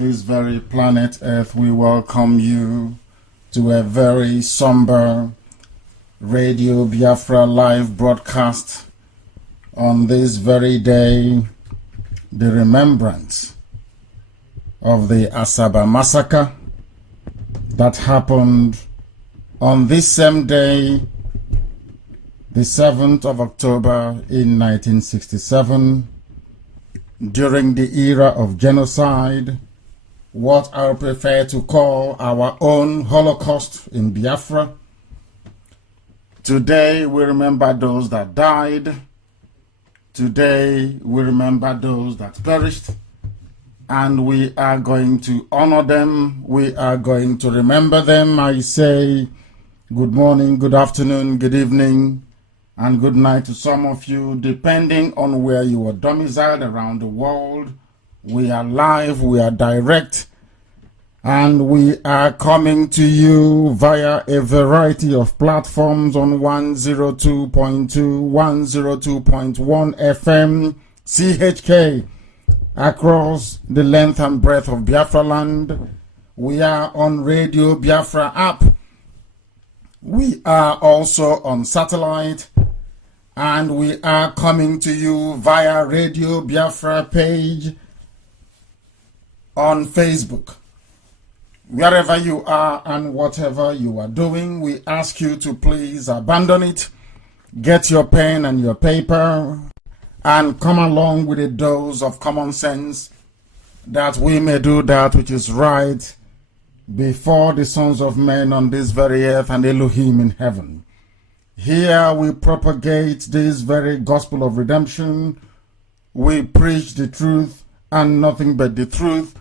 This very planet Earth, we welcome you to a very somber Radio Biafra live broadcast on this very day, the remembrance of the Asaba massacre that happened on this same day, the 7th of October in 1967, during the era of genocide, what I prefer to call our own Holocaust in Biafra. Today we remember those that died. Today we remember those that perished. And we are going to honor them. We are going to remember them. I say good morning, good afternoon, good evening, and good night to some of you, depending on where you are domiciled around the world. We are live, we are direct, and we are coming to you via a variety of platforms on 102.2, 102.1 FM, CHK, across the length and breadth of Biafra land. We are on Radio Biafra app. We are also on satellite, and we are coming to you via Radio Biafra page on Facebook. Wherever you are and whatever you are doing, we ask you to please abandon it, get your pen and your paper, and come along with a dose of common sense, that we may do that which is right before the sons of men on this very earth and Elohim in heaven. Here we propagate this very gospel of redemption. We preach the truth and nothing but the truth,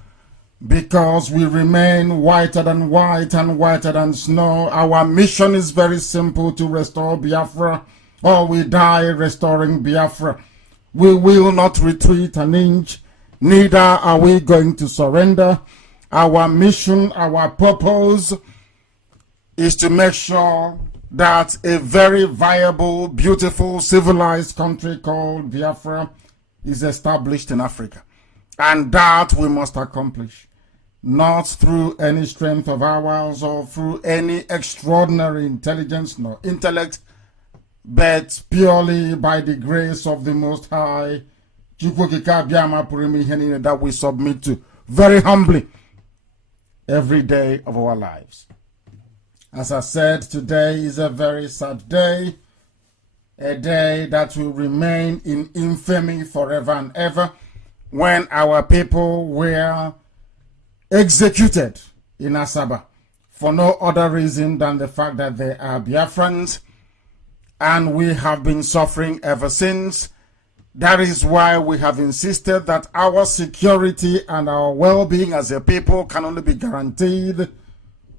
because we remain whiter than white and whiter than snow. Our mission is very simple: to restore Biafra, or we die restoring Biafra. We will not retreat an inch, neither are we going to surrender. Our mission, our purpose is to make sure that a very viable, beautiful, civilized country called Biafra is established in Africa. And that we must accomplish, not through any strength of ours or through any extraordinary intelligence nor intellect, but purely by the grace of the Most High, that we submit to very humbly every day of our lives. As I said, today is a very sad day, a day that will remain in infamy forever and ever, when our people were executed in Asaba for no other reason than the fact that they are Biafrans, and we have been suffering ever since. That is why we have insisted that our security and our well-being as a people can only be guaranteed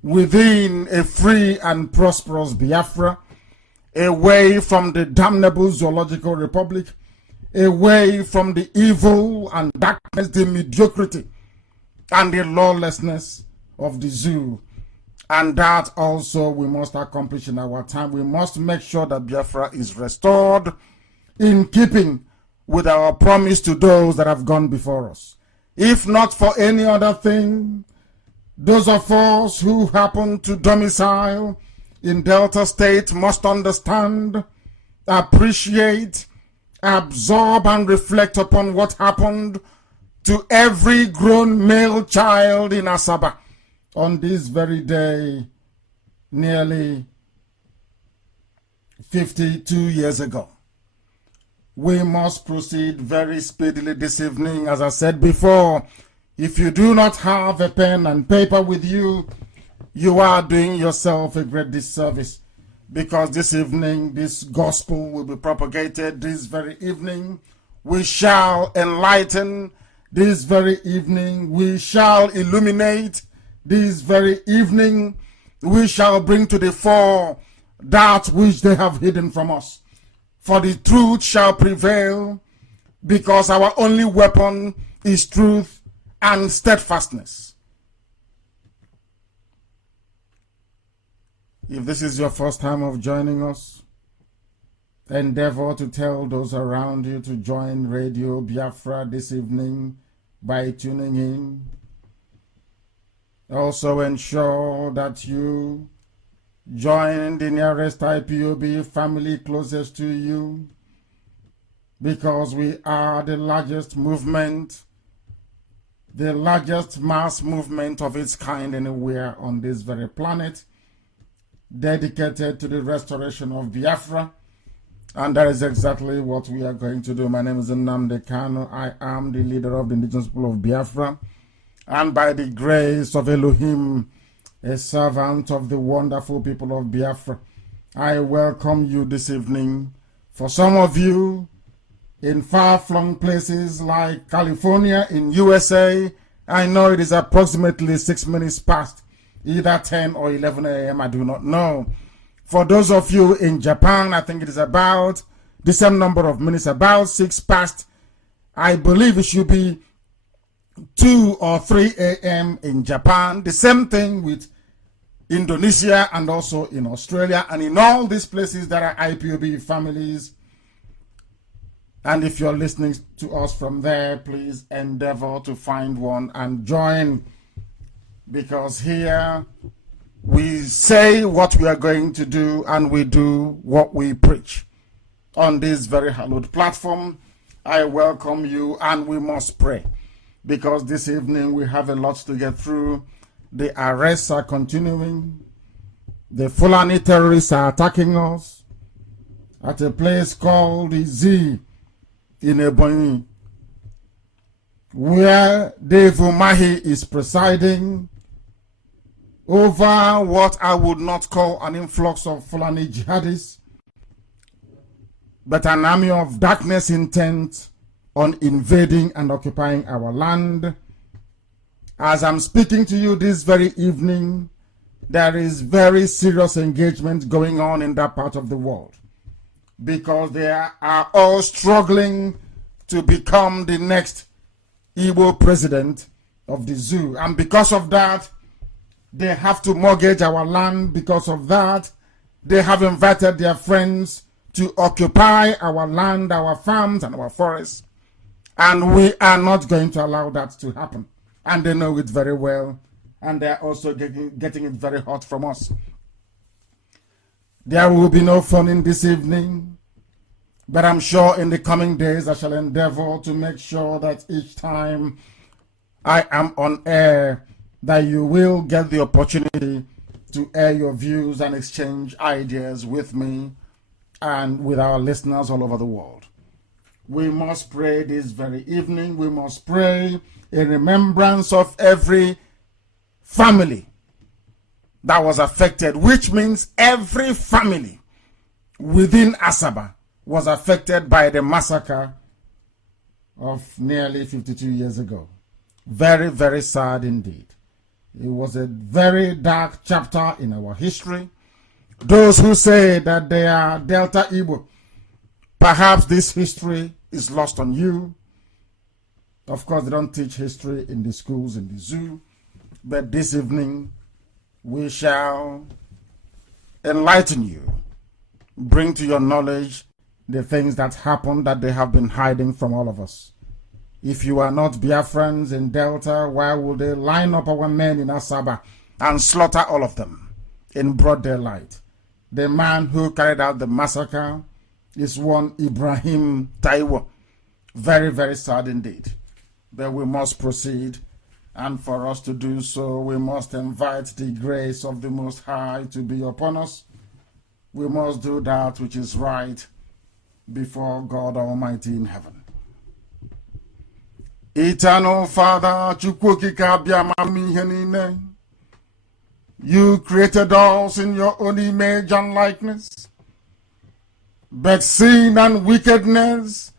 within a free and prosperous Biafra, away from the damnable zoological republic, away from the evil and darkness, the mediocrity and the lawlessness of the zoo. And that also we must accomplish in our time. We must make sure that Biafra is restored in keeping with our promise to those that have gone before us. If not for any other thing, those of us who happen to domicile in Delta State must understand, appreciate, absorb, and reflect upon what happened to every grown male child in Asaba on this very day, nearly 52 years ago. We must proceed very speedily this evening. As I said before, if you do not have a pen and paper with you, you are doing yourself a great disservice, because this evening, this gospel will be propagated. This very evening, we shall enlighten. This very evening, we shall illuminate. This very evening, we shall bring to the fore that which they have hidden from us. For the truth shall prevail, because our only weapon is truth and steadfastness. If this is your first time of joining us, endeavor to tell those around you to join Radio Biafra this evening by tuning in. Also ensure that you join the nearest IPOB family closest to you, because we are the largest movement, the largest mass movement of its kind anywhere on this very planet, dedicated to the restoration of Biafra. And that is exactly what we are going to do. My name is Nnamdi Kanu. I am the leader of the indigenous people of Biafra. And by the grace of Elohim, a servant of the wonderful people of Biafra, I welcome you this evening. For some of you in far-flung places like California in USA, I know it is approximately 6 minutes past, either 10 or 11 a.m., I do not know. For those of you in Japan, I think it is about the same number of minutes, about 6 past. I believe it should be 2 or 3 a.m. in Japan. The same thing with Indonesia and also in Australia. And in all these places, there are IPOB families. And if you're listening to us from there, please endeavor to find one and join. Because here we say what we are going to do and we do what we preach. On this very hallowed platform, I welcome you, and we must pray. Because this evening we have a lot to get through. The arrests are continuing. The Fulani terrorists are attacking us at a place called Izi in Ebonyi, where Dave Umahi is presiding over what I would not call an influx of Fulani jihadists, but an army of darkness intent on invading and occupying our land. As I'm speaking to you this very evening, there is very serious engagement going on in that part of the world, because they are all struggling to become the next Igbo president of the zoo. And because of that, they have to mortgage our land. Because of that, they have invited their friends to occupy our land, our farms, and our forests. And we are not going to allow that to happen. And they know it very well. And they are also getting it very hot from us. There will be no phone in this evening. But I'm sure in the coming days I shall endeavor to make sure that each time I am on air, that you will get the opportunity to air your views and exchange ideas with me and with our listeners all over the world. We must pray this very evening. We must pray in remembrance of every family that was affected, which means every family within Asaba was affected by the massacre of nearly 52 years ago. Very, very sad indeed. It was a very dark chapter in our history. Those who say that they are Delta Igbo, perhaps this history is lost on you. Of course, they don't teach history in the schools, in the zoo. But this evening, we shall enlighten you, bring to your knowledge the things that happened that they have been hiding from all of us. If you are not Biafrans in Delta, why would they line up our men in Asaba and slaughter all of them in broad daylight? The man who carried out the massacre is one Ibrahim Taiwo. Very, very sad indeed. But we must proceed, and for us to do so, we must invite the grace of the Most High to be upon us. We must do that which is right before God Almighty in heaven. Eternal Father, you created us in your own image and likeness, but sin and wickedness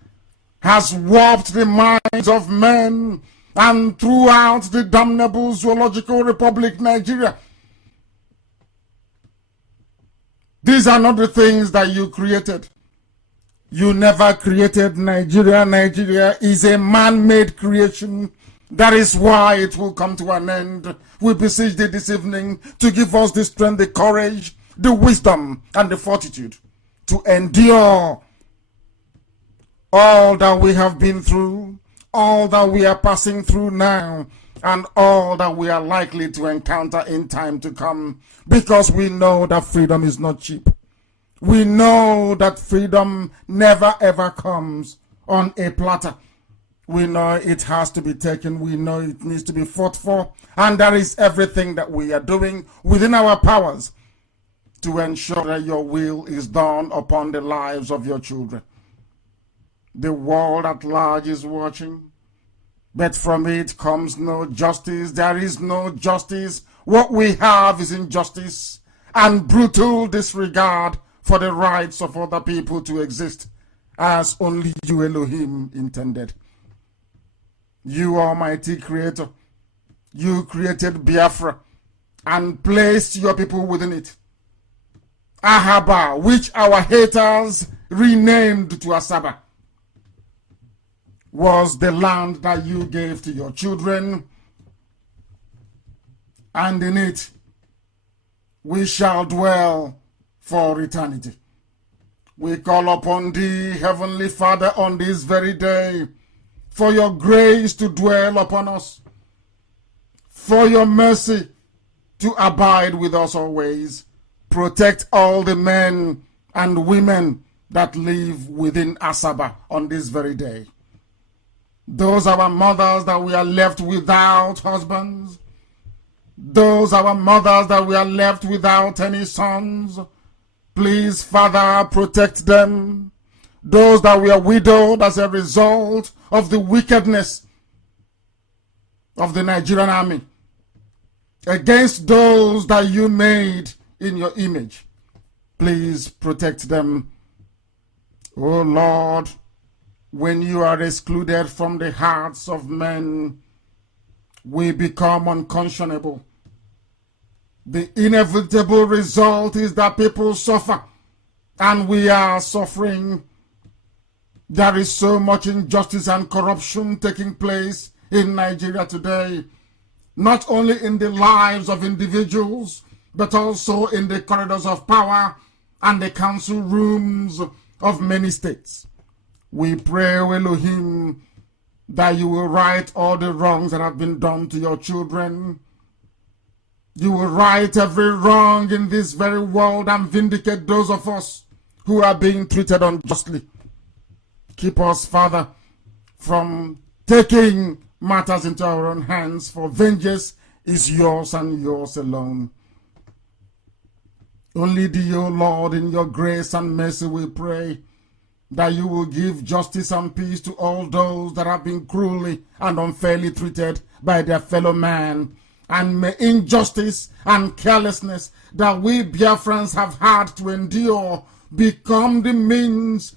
has warped the minds of men, and throughout the damnable Zoological Republic, Nigeria. These are not the things that you created. You never created Nigeria. Nigeria is a man-made creation. That is why it will come to an end. We beseech thee this evening to give us the strength, the courage, the wisdom, and the fortitude to endure all that we have been through, all that we are passing through now, and all that we are likely to encounter in time to come, because we know that freedom is not cheap. We know that freedom never ever comes on a platter. We know it has to be taken. We know it needs to be fought for. And that is everything that we are doing within our powers to ensure that your will is done upon the lives of your children. The world at large is watching, but from it comes no justice. There is no justice. What we have is injustice and brutal disregard for the rights of other people to exist as only you, Elohim, intended. You, Almighty Creator, you created Biafra and placed your people within it. Ahaba, which our haters renamed to Asaba, was the land that you gave to your children, and in it we shall dwell for eternity. We call upon thee, Heavenly Father, on this very day, for your grace to dwell upon us, for your mercy to abide with us always. Protect all the men and women that live within Asaba on this very day. Those our mothers that we are left without husbands, those our mothers that we are left without any sons, please, Father, protect them. Those that we are widowed as a result of the wickedness of the Nigerian army against those that you made in your image, please protect them. Oh Lord, when you are excluded from the hearts of men, we become unconscionable. The inevitable result is that people suffer, and we are suffering. There is so much injustice and corruption taking place in Nigeria today, not only in the lives of individuals, but also in the corridors of power and the council rooms of many states. We pray, O Elohim, that you will right all the wrongs that have been done to your children. You will right every wrong in this very world and vindicate those of us who are being treated unjustly. Keep us, Father, from taking matters into our own hands, for vengeance is yours and yours alone. Only thee, O Lord, in your grace and mercy we pray that you will give justice and peace to all those that have been cruelly and unfairly treated by their fellow man. And may injustice and carelessness that we Biafrans have had to endure become the means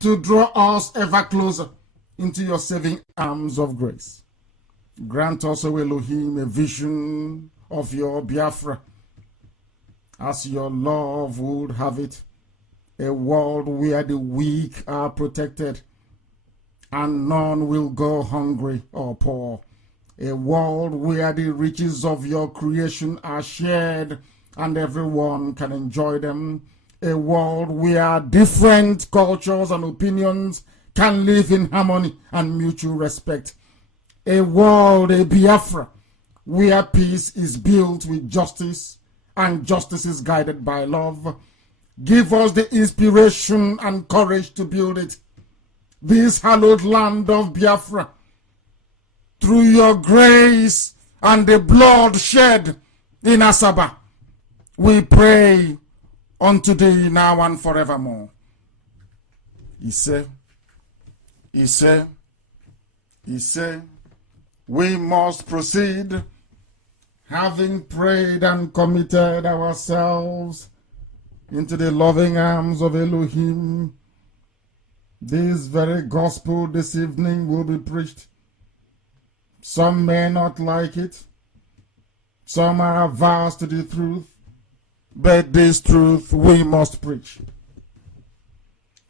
to draw us ever closer into your saving arms of grace. Grant us, O Elohim, a vision of your Biafra, as your love would have it, a world where the weak are protected and none will go hungry or poor, a world where the riches of your creation are shared and everyone can enjoy them, a world where different cultures and opinions can live in harmony and mutual respect, a world, a Biafra, where peace is built with justice and justice is guided by love. Give us the inspiration and courage to build it, this hallowed land of Biafra, through your grace and the blood shed in Asaba. We pray unto thee now and forevermore. He said, we must proceed, having prayed and committed ourselves into the loving arms of Elohim. This very gospel this evening will be preached. Some may not like it. Some are averse to the truth. But this truth we must preach.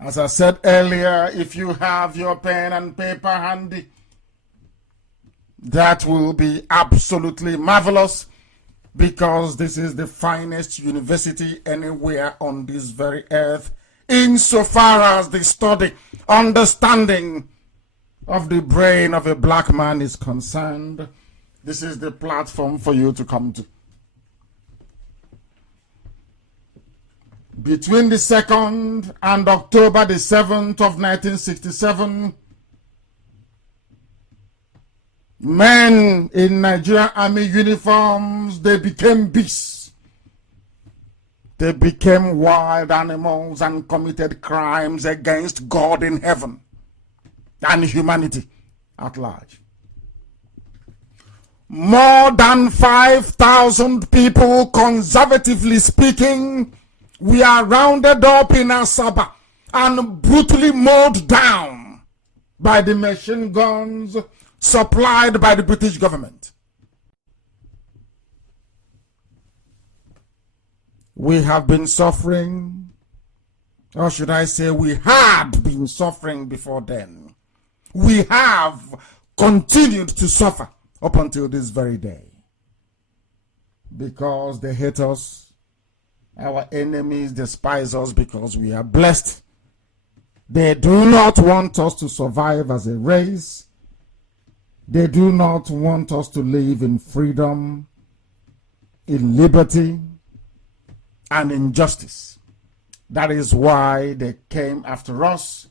As I said earlier, if you have your pen and paper handy, that will be absolutely marvelous, because this is the finest university anywhere on this very earth, insofar as the study, understanding of the brain of a black man is concerned, this is the platform for you to come to. Between the 2nd and October the 7th of 1967, men in Nigerian army uniforms, they became beasts. They became wild animals and committed crimes against God in heaven and humanity at large. More than 5,000 people, conservatively speaking, we are rounded up in Asaba and brutally mowed down by the machine guns supplied by the British government. We have been suffering, or should I say we had been suffering before then. We have continued to suffer up until this very day because they hate us. Our enemies despise us because we are blessed. They do not want us to survive as a race. They do not want us to live in freedom, in liberty, and in justice. That is why they came after us,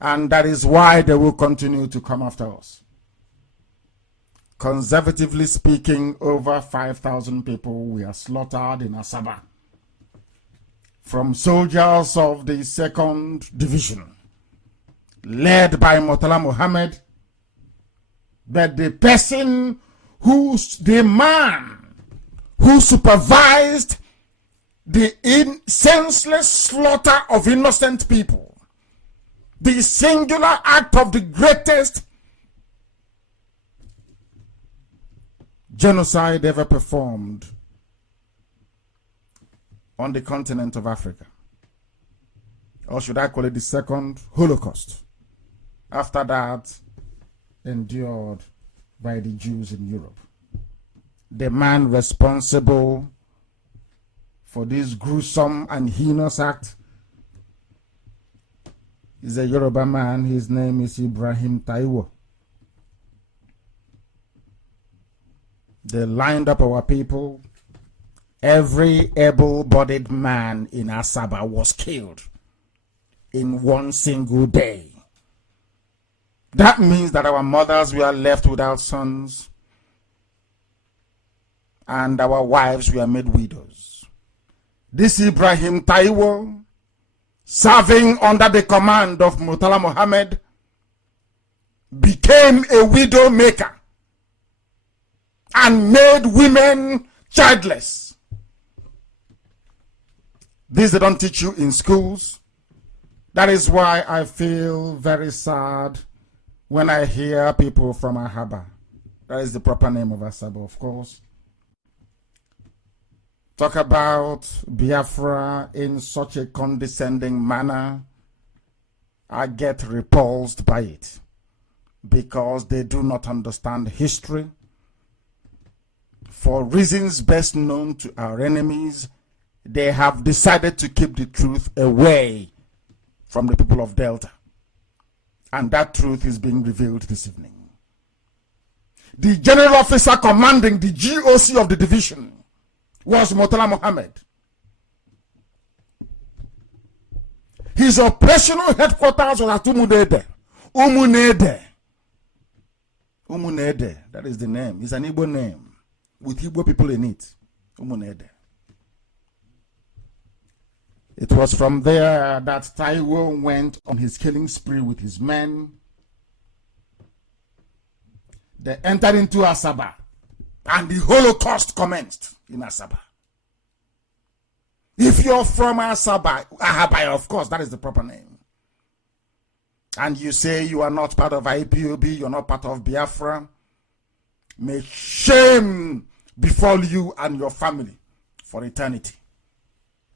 and that is why they will continue to come after us. Conservatively speaking, over 5,000 people were slaughtered in Asaba from soldiers of the 2nd Division, led by Murtala Muhammad, but the man who supervised the senseless slaughter of innocent people, the singular act of the greatest genocide ever performed on the continent of Africa. Or should I call it the 2nd Holocaust? After that, endured by the Jews in Europe. The man responsible for this gruesome and heinous act is a Yoruba man. His name is Ibrahim Taiwo. They lined up our people. Every able-bodied man in Asaba was killed in one single day. That means that our mothers were left without sons and our wives were made widows. This Ibrahim Taiwo, serving under the command of Murtala Muhammad, became a widow maker and made women childless. This they don't teach you in schools. That is why I feel very sad when I hear people from Ahaba, that is the proper name of Asaba, of course, talk about Biafra in such a condescending manner. I get repulsed by it because they do not understand history. For reasons best known to our enemies, they have decided to keep the truth away from the people of Delta. And that truth is being revealed this evening. The general officer commanding the GOC of the division was Murtala Muhammad. His operational headquarters was at Umunede. Umunede. Umunede. That is the name. It's an Igbo name with Igbo people in it. Umunede. It was from there that Taiwo went on his killing spree with his men. They entered into Asaba, and the Holocaust commenced in Asaba. If you're from Asaba, of course, that is the proper name, and you say you are not part of IPOB, you're not part of Biafra, may shame befall you and your family for eternity,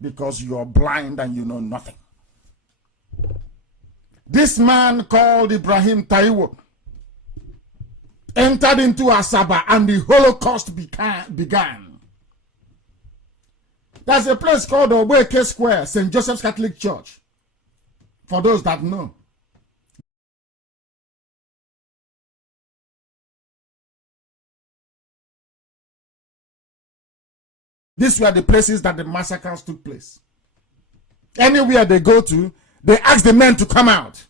because you are blind and you know nothing. This man called Ibrahim Taiwo entered into Asaba and the Holocaust began. There's a place called Obeke Square, St. Joseph's Catholic Church, for those that know. These were the places that the massacres took place. Anywhere they go to, they ask the men to come out.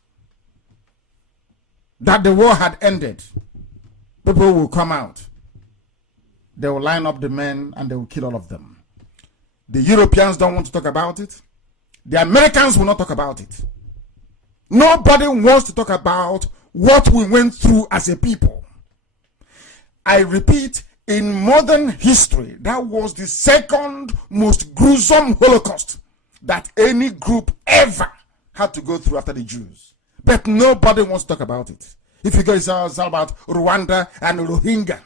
That the war had ended. People will come out. They will line up the men and they will kill all of them. The Europeans don't want to talk about it. The Americans will not talk about it. Nobody wants to talk about what we went through as a people. I repeat, in modern history, that was the second most gruesome Holocaust that any group ever had to go through after the Jews. But nobody wants to talk about it. If you go, it's all about Rwanda and Rohingya.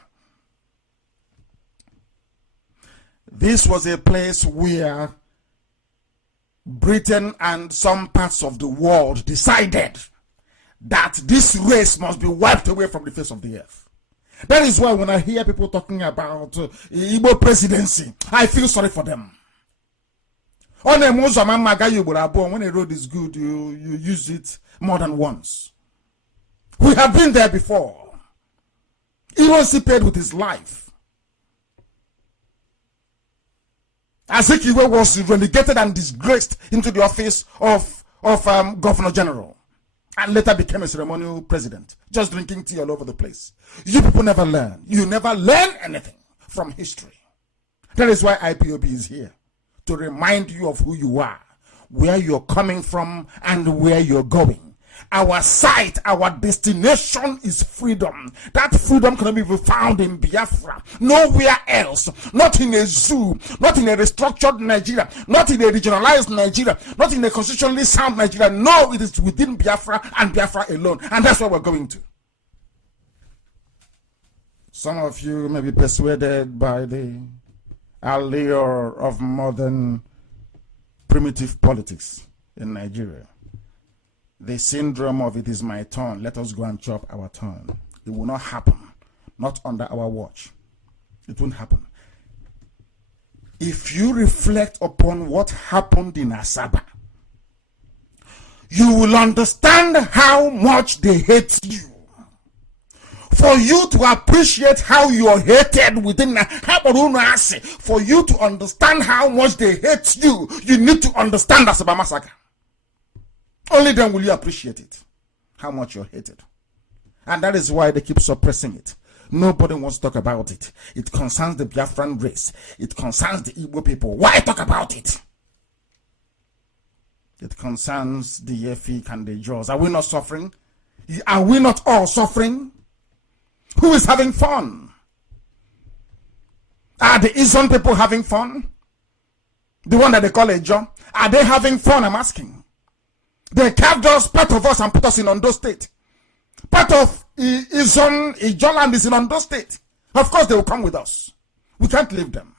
This was a place where Britain and some parts of the world decided that this race must be wiped away from the face of the earth. That is why when I hear people talking about Igbo presidency, I feel sorry for them. When a road is good, you use it more than once. We have been there before. Ironsi paid with his life. Azikiwe was relegated and disgraced into the office of Governor General and later became a ceremonial president, just drinking tea all over the place. You people never learn. You never learn anything from history. That is why IPOB is here, to remind you of who you are, where you're coming from, and where you're going. Our sight, our destination is freedom. That freedom can be found in Biafra, nowhere else. Not in a zoo, not in a restructured Nigeria, not in a regionalized Nigeria, not in a constitutionally sound Nigeria. No, it is within Biafra and Biafra alone. And that's where we're going to. Some of you may be persuaded by the allure of modern primitive politics in Nigeria. The syndrome of it is my turn, let us go and chop our turn. It will not happen. Not under our watch. It won't happen. If you reflect upon what happened in Asaba, you will understand how much they hate you. For you to appreciate how you are hated within, for you to understand how much they hate you, you need to understand Asaba massacre. Only then will you appreciate it, how much you're hated. And that is why they keep suppressing it. Nobody wants to talk about it. It concerns the Biafran race. It concerns the Igbo people. Why talk about it? It concerns the Efik and the Jaws. Are we not suffering? Are we not all suffering? Who is having fun? Are the Izon people having fun? The one that they call a Jaw? Are they having fun? I'm asking. They carved us, part of us, and put us in Ondo State. Part of Ijoland is in Ondo State. Of course, they will come with us. We can't leave them.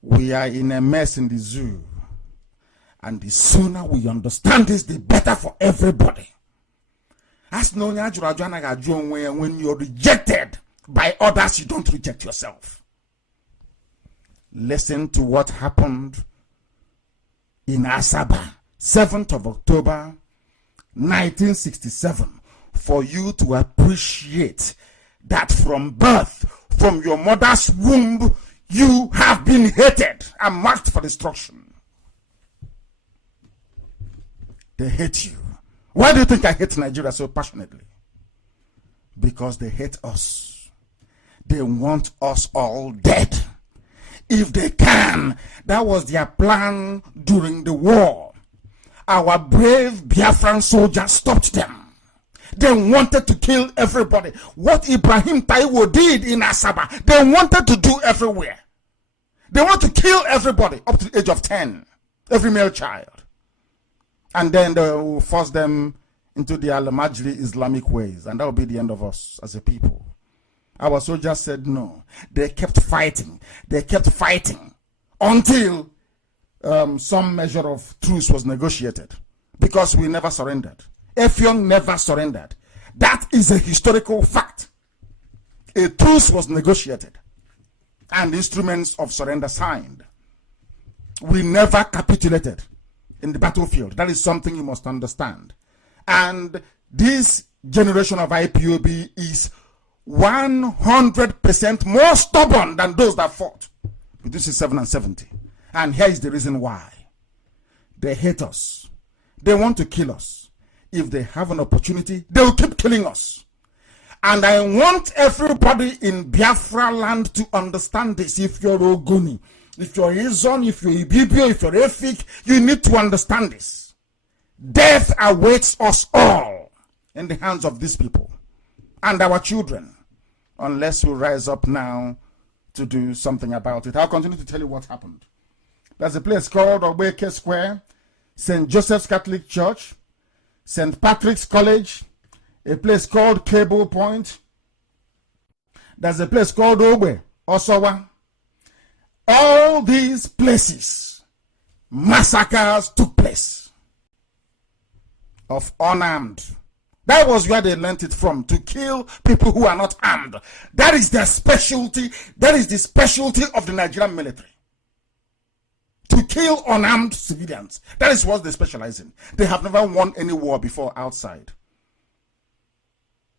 We are in a mess in the zoo. And the sooner we understand this, the better for everybody. As when you're rejected by others, you don't reject yourself. Listen to what happened in Asaba, 7th of October, 1967, for you to appreciate that from birth, from your mother's womb, you have been hated and marked for destruction. They hate you. Why do you think I hate Nigeria so passionately? Because they hate us. They want us all dead. If they can. That was their plan during the war. Our brave Biafran soldiers stopped them. They wanted to kill everybody. What Ibrahim Taiwo did in Asaba, they wanted to do everywhere. They want to kill everybody up to the age of 10. Every male child. And then they will force them into the Al-Majri Islamic ways. And that will be the end of us as a people. Our soldiers said no. They kept fighting. They kept fighting until some measure of truce was negotiated. Because we never surrendered. Effiong never surrendered. That is a historical fact. A truce was negotiated. And instruments of surrender signed. We never capitulated in the battlefield. That is something you must understand. And this generation of IPOB is 100% more stubborn than those that fought between 67 and 70. And here is the reason why. They hate us. They want to kill us. If they have an opportunity, they will keep killing us. And I want everybody in Biafra land to understand this. If you're Ogoni, if you're Izon, if you're Ibibio, if you're Efik, you need to understand this. Death awaits us all in the hands of these people and our children, unless we rise up now to do something about it. I'll continue to tell you what happened. There's a place called Obeke Square, St. Joseph's Catholic Church, St. Patrick's College, a place called Cable Point. There's a place called Ogbe, Osowa. All these places, massacres took place of unarmed. That was where they learned it from, to kill people who are not armed. That is their specialty. That is the specialty of the Nigerian military. To kill unarmed civilians. That is what they specialize in. They have never won any war before outside.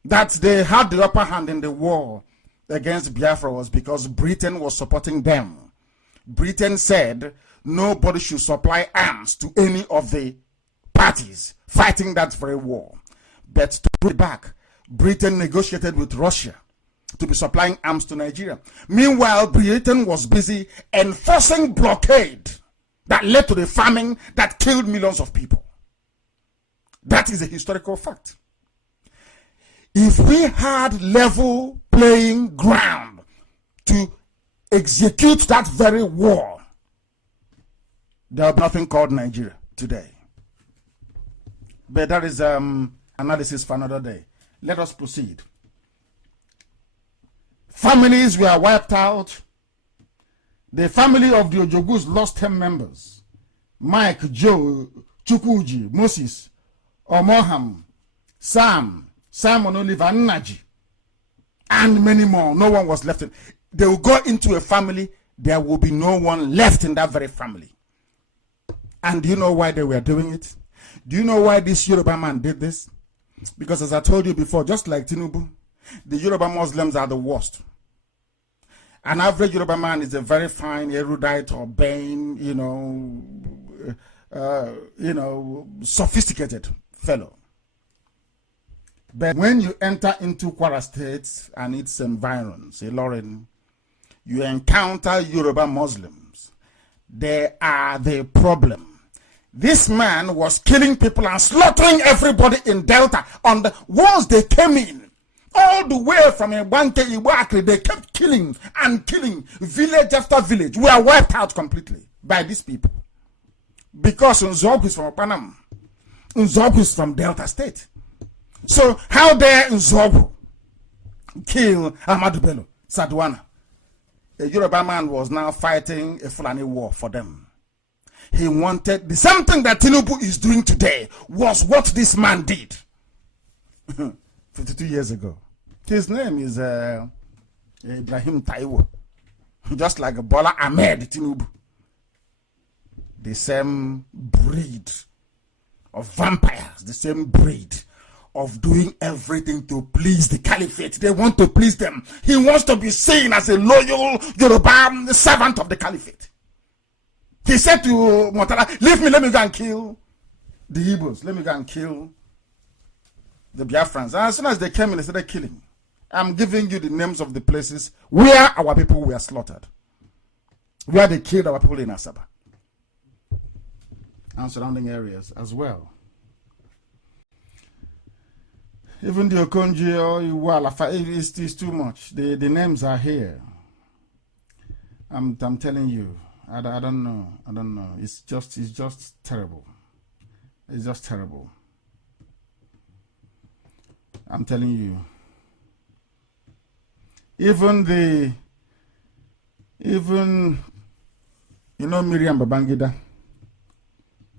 That they had the upper hand in the war against Biafra was because Britain was supporting them. Britain said nobody should supply arms to any of the parties fighting that very war. But to put it back, Britain negotiated with Russia to be supplying arms to Nigeria. Meanwhile, Britain was busy enforcing blockade that led to the famine that killed millions of people. That is a historical fact. If we had level playing ground to execute that very war, there would be nothing called Nigeria today. But that is analysis for another day. Let us proceed. Families were wiped out. The family of the Ojogus lost 10 members. Mike, Joe, Chukwuji, Moses, Omoham, Sam, Simon Oliver, Naji, and many more. No one was left. They will go into a family, there will be no one left in that very family. And do you know why they were doing it? Do you know why this Yoruba man did this? Because as I told you before, just like Tinubu, the Yoruba Muslims are the worst. An average Yoruba man is a very fine, erudite, urbane, sophisticated fellow. But when you enter into Kwara State and its environs, Ilorin, you encounter Yoruba Muslims. They are the problem. This man was killing people and slaughtering everybody in Delta. Once they came in, all the way from Ibanke, Iwakri, they kept killing and killing, village after village. We are wiped out completely by these people. Because Nzogu is from Panama. Nzogu is from Delta State. So how dare Nzogu kill Ahmadu Bello, Sadwana? A Yoruba man was now fighting a Fulani war for them. He wanted the same thing that Tinubu is doing today was what this man did 52 years ago. His name is Ibrahim Taiwo, just like Bola Ahmed Tinubu. The same breed of vampires, the same breed of doing everything to please the caliphate. They want to please them. He wants to be seen as a loyal Yoruba servant of the caliphate. He said to Motala, leave me, let me go and kill the Igbos. Let me go and kill the Biafrans. And as soon as they came in, they started killing. I'm giving you the names of the places where our people were slaughtered. Where they killed our people in Asaba. And surrounding areas as well. Even the Okonji or Iwala, it's too much. The names are here. I'm telling you. I don't know. It's just terrible. It's just terrible. I'm telling you. Even Miriam Babangida,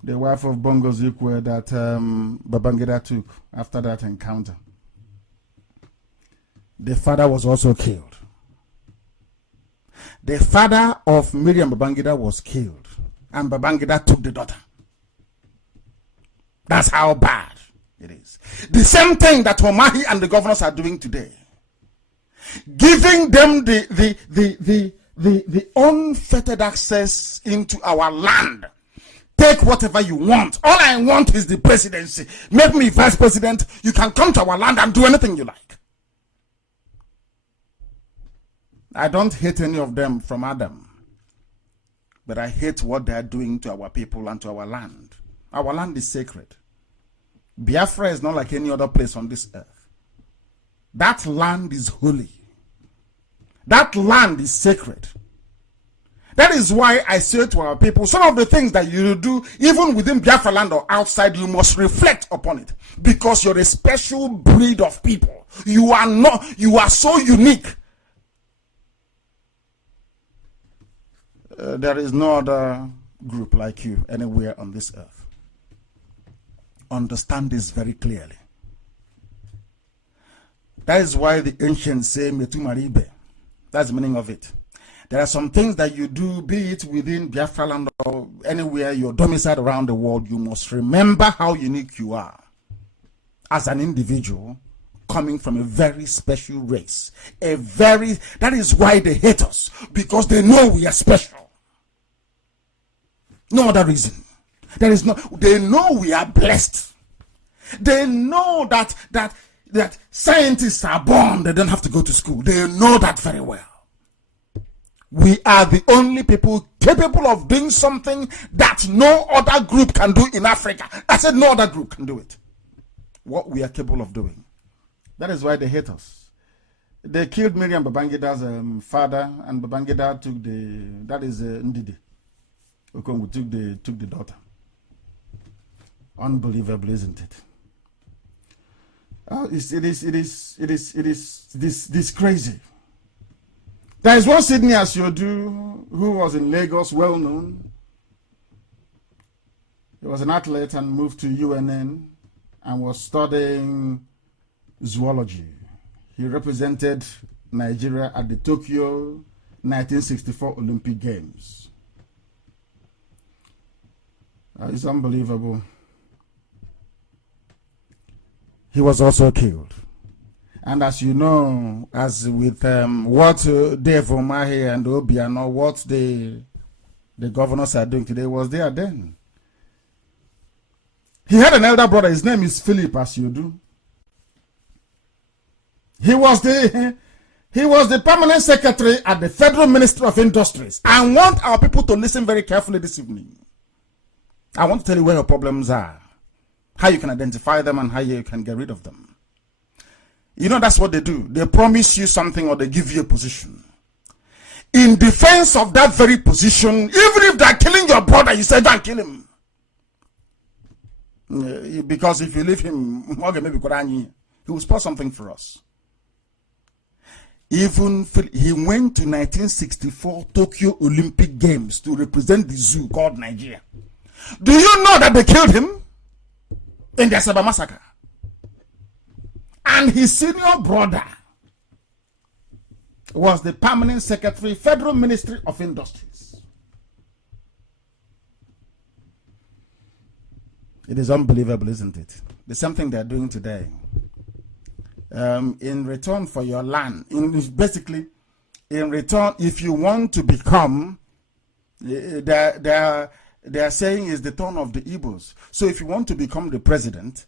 the wife of Bongo Zikwe that Babangida took after that encounter. The father was also killed. The father of Miriam Babangida was killed, and Babangida took the daughter. That's how bad it is. The same thing that Omahi and the governors are doing today. giving them the unfettered access into our land. Take whatever you want. All I want is the presidency. Make me vice president. You can come to our land and do anything you like. I don't hate any of them from Adam, but I hate what they are doing to our people and to our land. Our land is sacred. Biafra is not like any other place on this earth. That land is holy. That land is sacred. That is why I say to our people, some of the things that you do, even within Biafra land or outside, you must reflect upon it. Because you're a special breed of people. You are so unique. There is no other group like you anywhere on this earth. Understand this very clearly. That is why the ancients say, Metu Maribe. That's the meaning of it. There are some things that you do, be it within Biafra land or anywhere you're domiciled around the world, you must remember how unique you are as an individual coming from a very special race. That is why they hate us, because they know we are special. No other reason. They know we are blessed. They know that scientists are born, they don't have to go to school. They know that very well. We are the only people capable of doing something that no other group can do in Africa. I said no other group can do it. What we are capable of doing. That is why they hate us. They killed Miriam Babangida's father, and Babangida took Ndidi. Okongu took the daughter. Unbelievable, isn't it? It is this crazy. There is one Sydney Asiodu who was in Lagos, well known. He was an athlete and moved to UNN and was studying zoology. He represented Nigeria at the Tokyo 1964 Olympic Games. It's unbelievable. He was also killed. And as you know, as with what Dave Omahe and Obiano, what the governors are doing today was there then. He had an elder brother, his name is Philip, as you do. He was the permanent secretary at the Federal Ministry of Industries. I want our people to listen very carefully this evening. I want to tell you where your problems are, how you can identify them, and how you can get rid of them. You know, that's what they do. They promise you something or they give you a position. In defense of that very position, even if they're killing your brother, you say, don't kill him. Because if you leave him, he will spoil something for us. Even he went to 1964 Tokyo Olympic Games to represent the zoo called Nigeria. Do you know that they killed him in the Asaba massacre? And his senior brother was the permanent secretary, Federal Ministry of Industries. It is unbelievable, isn't it? There's something they're doing today. In return for your land, basically, in return, if you want to become, they are saying is the turn of the Igbos. So if you want to become the president,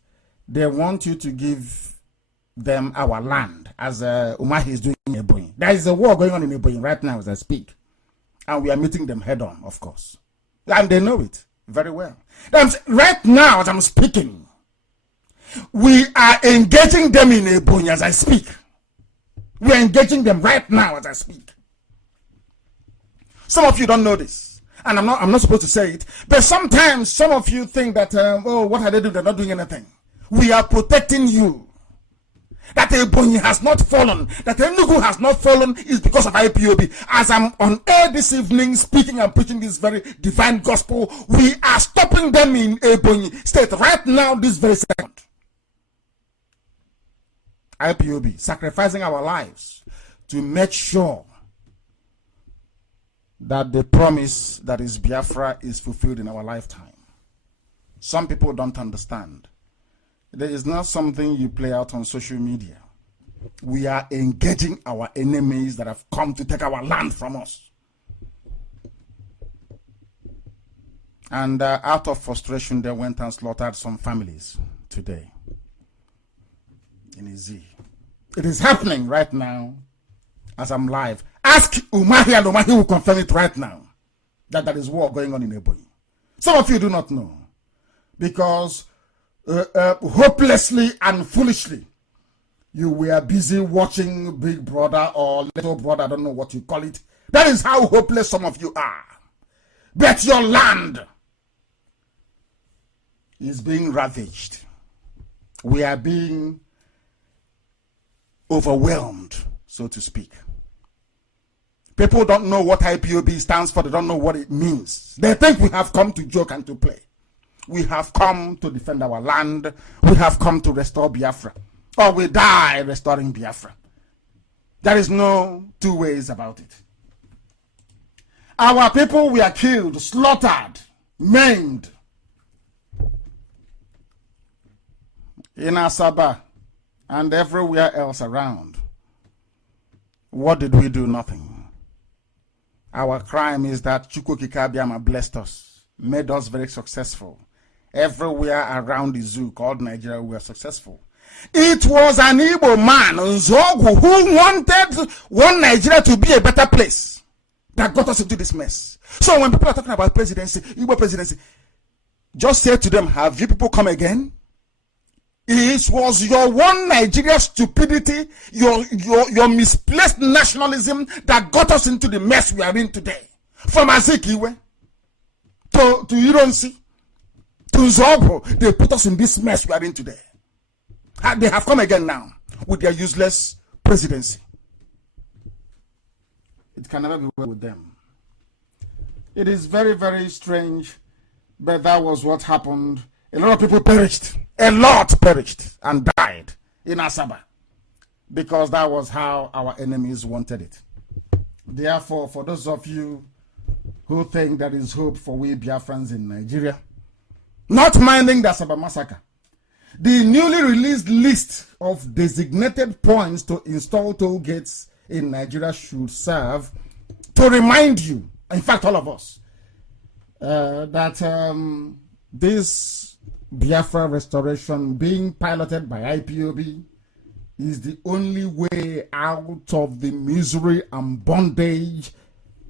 they want you to give them our land, as Umahi is doing in Ebonyi. There is a war going on in Ebonyi right now as I speak. And we are meeting them head on, of course. And they know it very well. Right now, as I'm speaking, we are engaging them in Ebonyi as I speak. We are engaging them right now as I speak. Some of you don't know this. And I'm not supposed to say it. But sometimes some of you think that, what are they doing? They're not doing anything. We are protecting you. That Ebonyi has not fallen, that Enugu has not fallen is because of IPOB. As I'm on air this evening speaking and preaching this very divine gospel, we are stopping them in Ebonyi state right now, this very second. IPOB, sacrificing our lives to make sure that the promise that is Biafra is fulfilled in our lifetime. Some people don't understand. There is not something you play out on social media. We are engaging our enemies that have come to take our land from us. And out of frustration, they went and slaughtered some families today in Izzi. It is happening right now as I'm live. Ask Umahi, and Umahi will confirm it right now that there is war going on in Ebonyi. Some of you do not know because hopelessly and foolishly you were busy watching Big Brother or Little Brother, I don't know what you call it. That is how hopeless some of you are. But your land is being ravaged. We are being overwhelmed, so to speak. People don't know what IPOB stands for. They don't know what it means. They think we have come to joke and to play. We have come to defend our land. We have come to restore Biafra. Or we die restoring Biafra. There is no two ways about it. Our people were killed, slaughtered, maimed in Asaba and everywhere else around. What did we do? Nothing. Our crime is that Chukwukika Abiyama blessed us, made us very successful. Everywhere around the zoo called Nigeria, we were successful. It was an Igbo man, Nzogu, who wanted one Nigeria to be a better place that got us into this mess. So when people are talking about presidency, Igbo presidency, just say to them, have you people come again? It was your one Nigeria stupidity, your misplaced nationalism that got us into the mess we are in today. From Azikiwe to Ironsi to Nzobo, they put us in this mess we are in today. They have come again now with their useless presidency. It can never be well with them. It is very, very strange, but that was what happened. A lot of people perished. A lot perished and died in Asaba because that was how our enemies wanted it. Therefore, for those of you who think there is hope for we Biafrans in Nigeria, not minding the Asaba massacre, the newly released list of designated points to install toll gates in Nigeria should serve to remind you, in fact all of us, that this Biafra restoration being piloted by IPOB is the only way out of the misery and bondage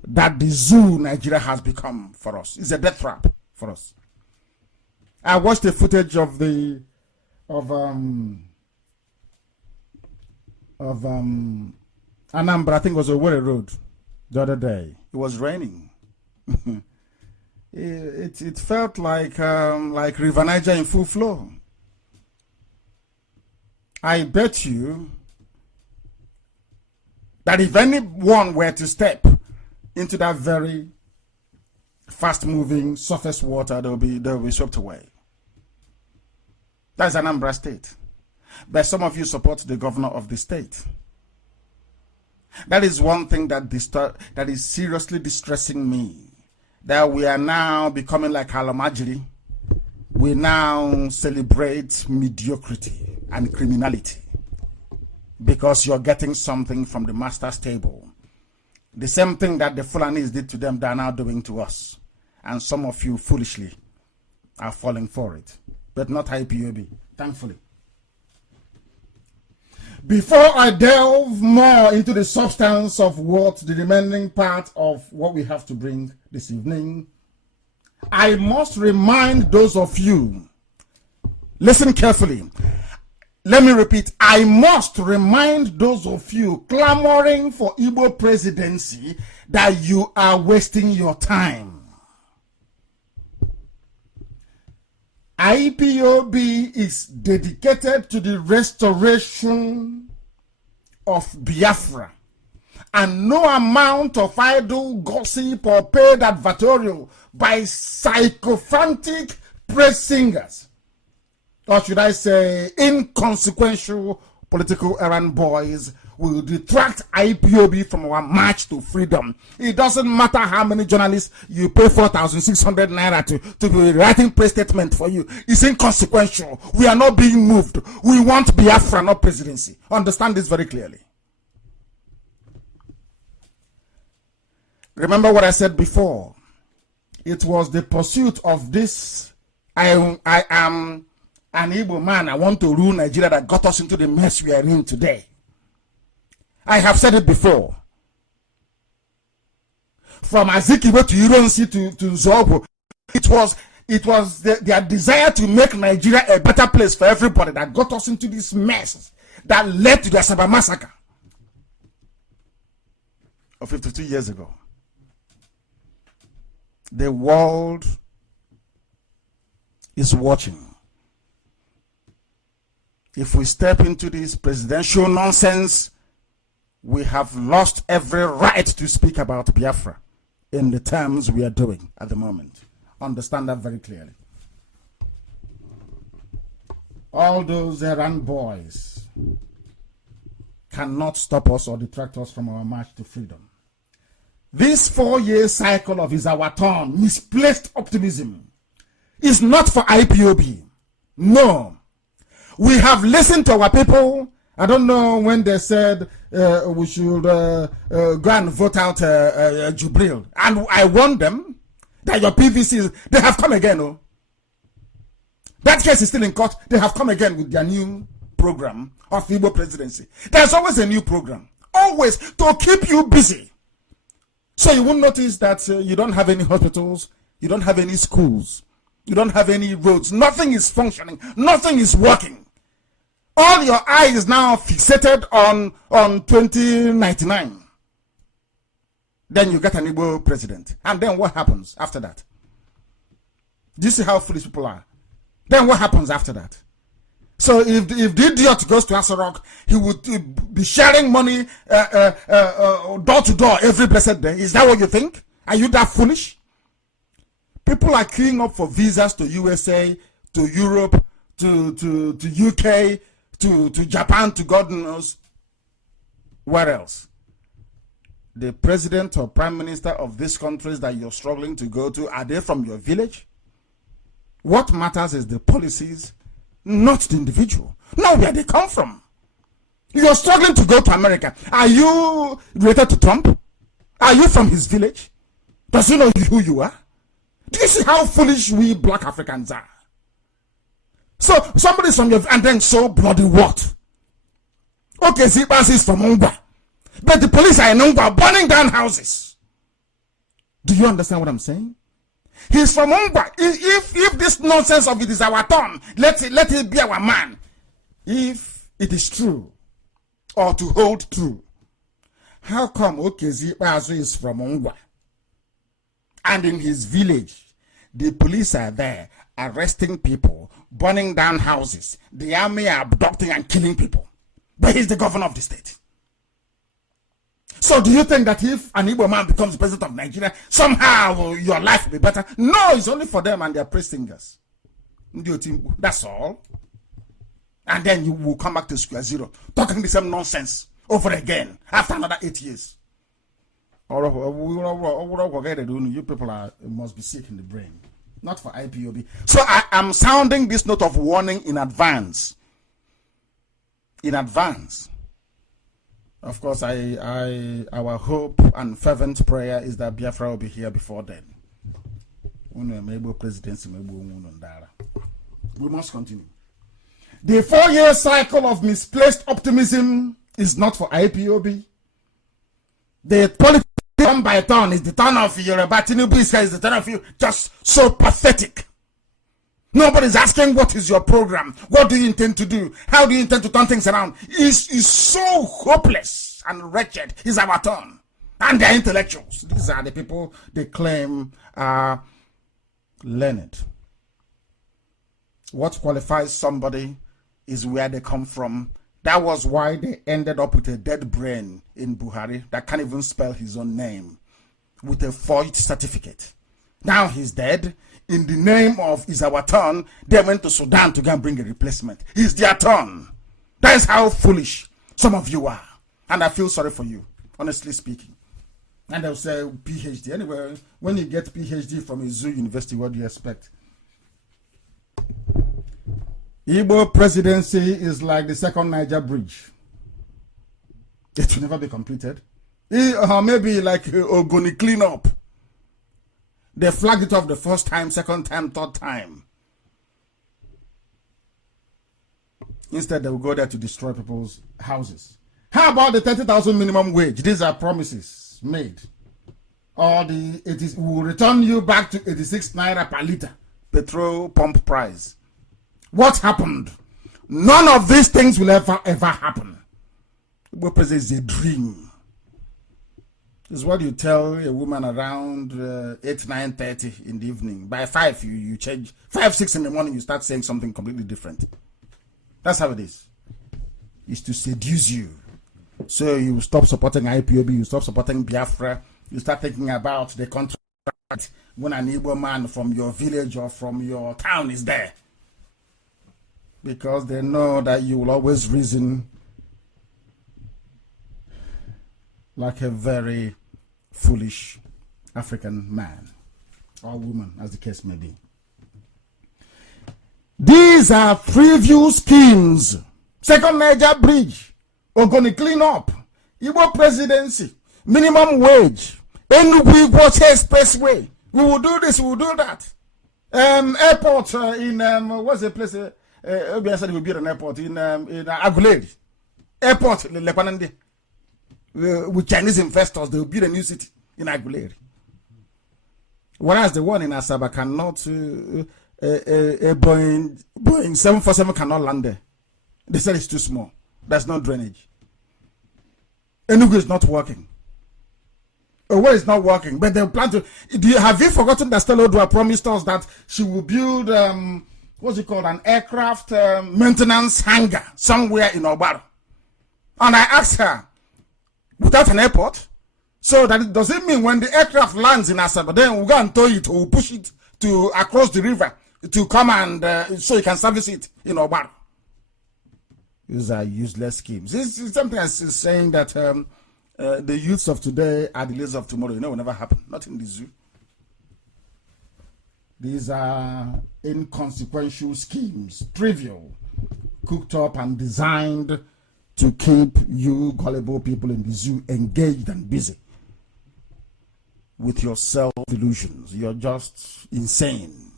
that the zoo Nigeria has become for us. It's a death trap for us. I watched the footage of Anambra, I think it was Owerri Road the other day. It was raining. It felt like River Niger in full flow. I bet you that if anyone were to step into that very fast-moving surface water, they'll be swept away. That's Anambra State. But some of you support the governor of the state. That is one thing that is seriously distressing me. That we are now becoming like Alamajiri. We now celebrate mediocrity and criminality because you're getting something from the master's table. The same thing that the Fulanis did to them, they are now doing to us. And some of you foolishly are falling for it. But not IPOB, thankfully. Before I delve more into the substance of what the remaining part of what we have to bring this evening, I must remind those of you, listen carefully. Let me repeat, I must remind those of you clamoring for Igbo presidency that you are wasting your time. IPOB is dedicated to the restoration of Biafra, and no amount of idle gossip or paid advertorial by sycophantic praise singers, or should I say inconsequential political errand boys, will detract IPOB from our march to freedom. It doesn't matter how many journalists you pay 4,600 naira to be writing press statement for you. It's inconsequential. We are not being moved. We want Biafra, not presidency. Understand this very clearly. Remember what I said before. It was the pursuit of this I am an Igbo man, I want to rule Nigeria, that got us into the mess we are in today. I have said it before. From Azikiwe to Ironsi to Zobo, it was their desire to make Nigeria a better place for everybody that got us into this mess that led to the Asaba massacre of 52 years ago. The world is watching. If we step into this presidential nonsense, we have lost every right to speak about Biafra in the terms we are doing at the moment. Understand that very clearly. All those errand boys cannot stop us or detract us from our march to freedom. This 4-year cycle of is our turn, misplaced optimism, is not for IPOB. No. We have listened to our people. I don't know when they said we should go and vote out Jubril. And I warned them that your PVCs, they have come again. Oh. That case is still in court. They have come again with their new program of Igbo presidency. There's always a new program. Always to keep you busy. So you won't notice that you don't have any hospitals, you don't have any schools, you don't have any roads. Nothing is functioning. Nothing is working. All your eye is now fixated on 2099. Then you get an Igbo president. And then what happens after that? Do you see how foolish people are? Then what happens after that? So if the idiot goes to Asarok, he would be sharing money door to door every blessed day. Is that what you think? Are you that foolish? People are queuing up for visas to USA, to Europe, to UK, to Japan, to God knows where else. The president or prime minister of these countries that you're struggling to go to, are they from your village? What matters is the policies, not the individual. Not where they come from. You're struggling to go to America. Are you related to Trump? Are you from his village? Does he know who you are? Do you see how foolish we black Africans are? So somebody's from your, and then so bloody what? Okay, Zibas is from Ungwa, but the police are in Ungwa burning down houses. Do you understand what I'm saying? He's from Ungwa. If this nonsense of it is our turn, let it be our man. If it is true, or to hold true, how come Okezi Ikpeazu is from Ungwa, and in his village, the police are there arresting people, burning down houses, the army are abducting and killing people, but he's the governor of the state? So do you think that if an Igbo man becomes president of Nigeria, somehow your life will be better? No, it's only for them and their praise singers. That's all. And then you will come back to square zero, talking the same nonsense over again after another 8 years. You people must be sick in the brain. Not for IPOB. So I am sounding this note of warning in advance. In advance. Of course, our hope and fervent prayer is that Biafra will be here before then. We must continue. The 4-year cycle of misplaced optimism is not for IPOB. The politics turn by turn is the turn of Yoruba. Tinubu is the turn of you. Just so pathetic. Nobody's asking what is your program. What do you intend to do? How do you intend to turn things around? It's so hopeless and wretched. It's our turn. And they're intellectuals. These are the people they claim are learned. What qualifies somebody is where they come from. That was why they ended up with a dead brain in Buhari that can't even spell his own name, with a forged certificate. Now he's dead. In the name of is our turn, they went to Sudan to go and bring a replacement. It's their turn. That is how foolish some of you are. And I feel sorry for you, honestly speaking. And they'll say PhD. Anyway, when you get PhD from a zoo university, what do you expect? Igbo presidency is like the second Niger bridge. It will never be completed. Maybe like Ogoni cleanup. They flagged it off the first time, second time, third time. Instead, they will go there to destroy people's houses. How about the 30,000 minimum wage? These are promises made. Or we will return you back to 86 naira per liter petrol pump price. What happened? None of these things will ever happen. What is a dream? It's what you tell a woman around 8, 9:30 in the evening. By 5, you change. 5, 6 in the morning, you start saying something completely different. That's how it is. It's to seduce you. So you stop supporting IPOB, you stop supporting Biafra, you start thinking about the contract when an Igbo man from your village or from your town is there. Because they know that you will always reason like a very foolish African man or woman, as the case may be. These are preview schemes. Second Niger bridge, Ogoni clean up, Igbo presidency, minimum wage, Enugu Igbo expressway. We will do this, we will do that. Airport in what's the place? I said we will build an airport in Aguleri. Airport, Lekwanande. With Chinese investors, they will build a new city in Aguleri. Whereas the one in Asaba cannot, a Boeing 747 cannot land there. They said it's too small. There's no drainage. Enugu is not working. Owo is not working. But they plan to. Have you forgotten that Stella Odua promised us that she will build, what's it called, an aircraft maintenance hangar somewhere in Obaro? And I asked her, without an airport? So that does it mean when the aircraft lands in Asaba, then we'll go and tow it or push it to across the river to come and so you can service it in Obaro? These are useless schemes. This is something as saying that the youths of today are the leaders of tomorrow. You know, it will never happen. Not in the zoo. These are inconsequential schemes, trivial, cooked up and designed to keep you gullible people in the zoo engaged and busy with your self-illusions. You're just insane.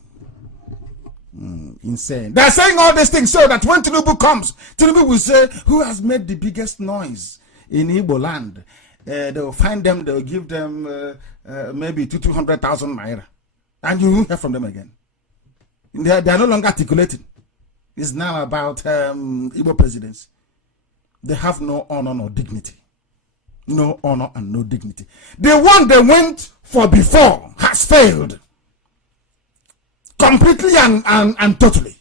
Insane. They're saying all these things so that when Tinubu comes, Tinubu will say, who has made the biggest noise in Igbo land? They will find them, they will give them maybe 200,000 naira. And you won't hear from them again. They are no longer articulating. It's now about Igbo presidency. They have no honor nor dignity. No honor and no dignity. The one they went for before has failed. Completely and totally.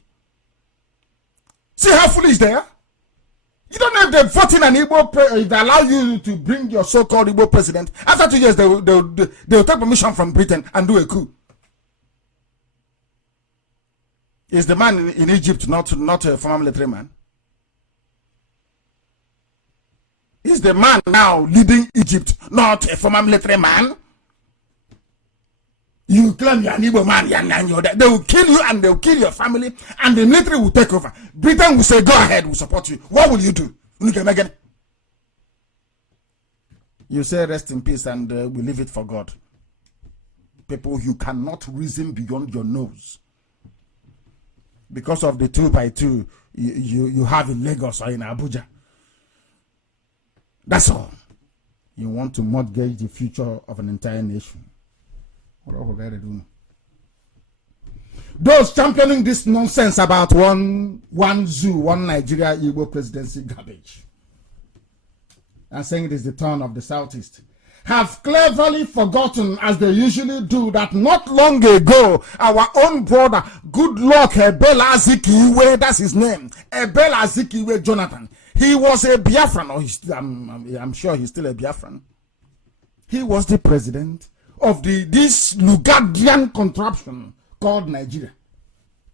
See how foolish they are? You don't know if they're voting an Igbo, if they allow you to bring your so-called Igbo president. After 2 years, they'll take permission from Britain and do a coup. Is the man in Egypt not a former military man? Is the man now leading Egypt not a former military man? You claim you're an Igbo man, they will kill you and they will kill your family and the military will take over. Britain will say, go ahead, we'll support you. What will you do? You say rest in peace and we leave it for God. People, you cannot reason beyond your nose. Because of the 2x2 you have in Lagos or in Abuja. That's all. You want to mortgage the future of an entire nation. Those championing this nonsense about one zoo, one Nigeria Igbo presidency garbage, and saying it is the turn of the Southeast, have cleverly forgotten, as they usually do, that not long ago, our own brother, Goodluck Ebele Azikiwe, that's his name, Ebele Azikiwe Jonathan, he was a Biafran, or I'm sure he's still a Biafran. He was the president of this Lugardian contraption called Nigeria.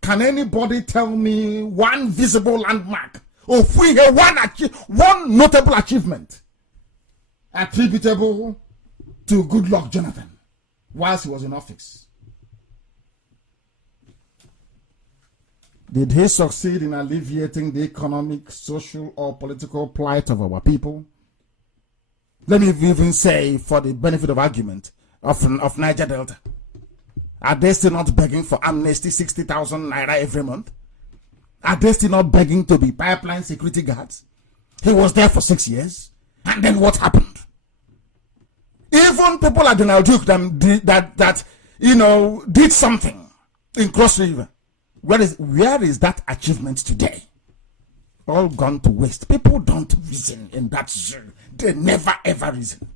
Can anybody tell me one visible landmark? Or one notable achievement attributable to Goodluck Jonathan whilst he was in office. Did he succeed in alleviating the economic, social, or political plight of our people? Let me even say, for the benefit of argument, of Niger Delta. Are they still not begging for amnesty, 60,000 naira every month? Are they still not begging to be pipeline security guards? He was there for 6 years. And then what happened? Even people like Donald Duke that did something in Cross River. Where is that achievement today? All gone to waste. People don't reason in that zone. They never ever reason.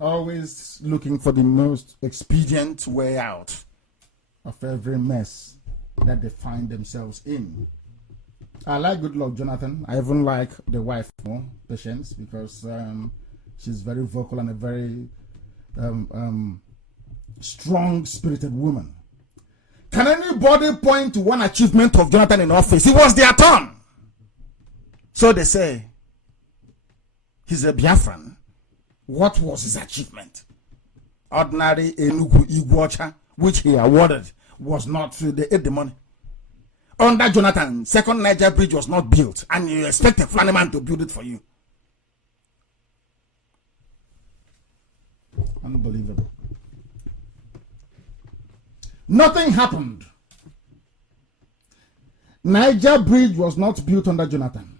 Always looking for the most expedient way out of every mess that they find themselves in. I like Goodluck Jonathan. I even like the wife more, Patience, because she's very vocal and a very strong-spirited woman. Can anybody point to one achievement of Jonathan in office? It was their turn. So they say, he's a Biafran. What was his achievement? Ordinary Enugu Iguacha, which he awarded, was not, they ate the money. Under Jonathan, second Niger bridge was not built, and you expect a Flanaman to build it for you. Unbelievable. Nothing happened. Niger bridge was not built under Jonathan.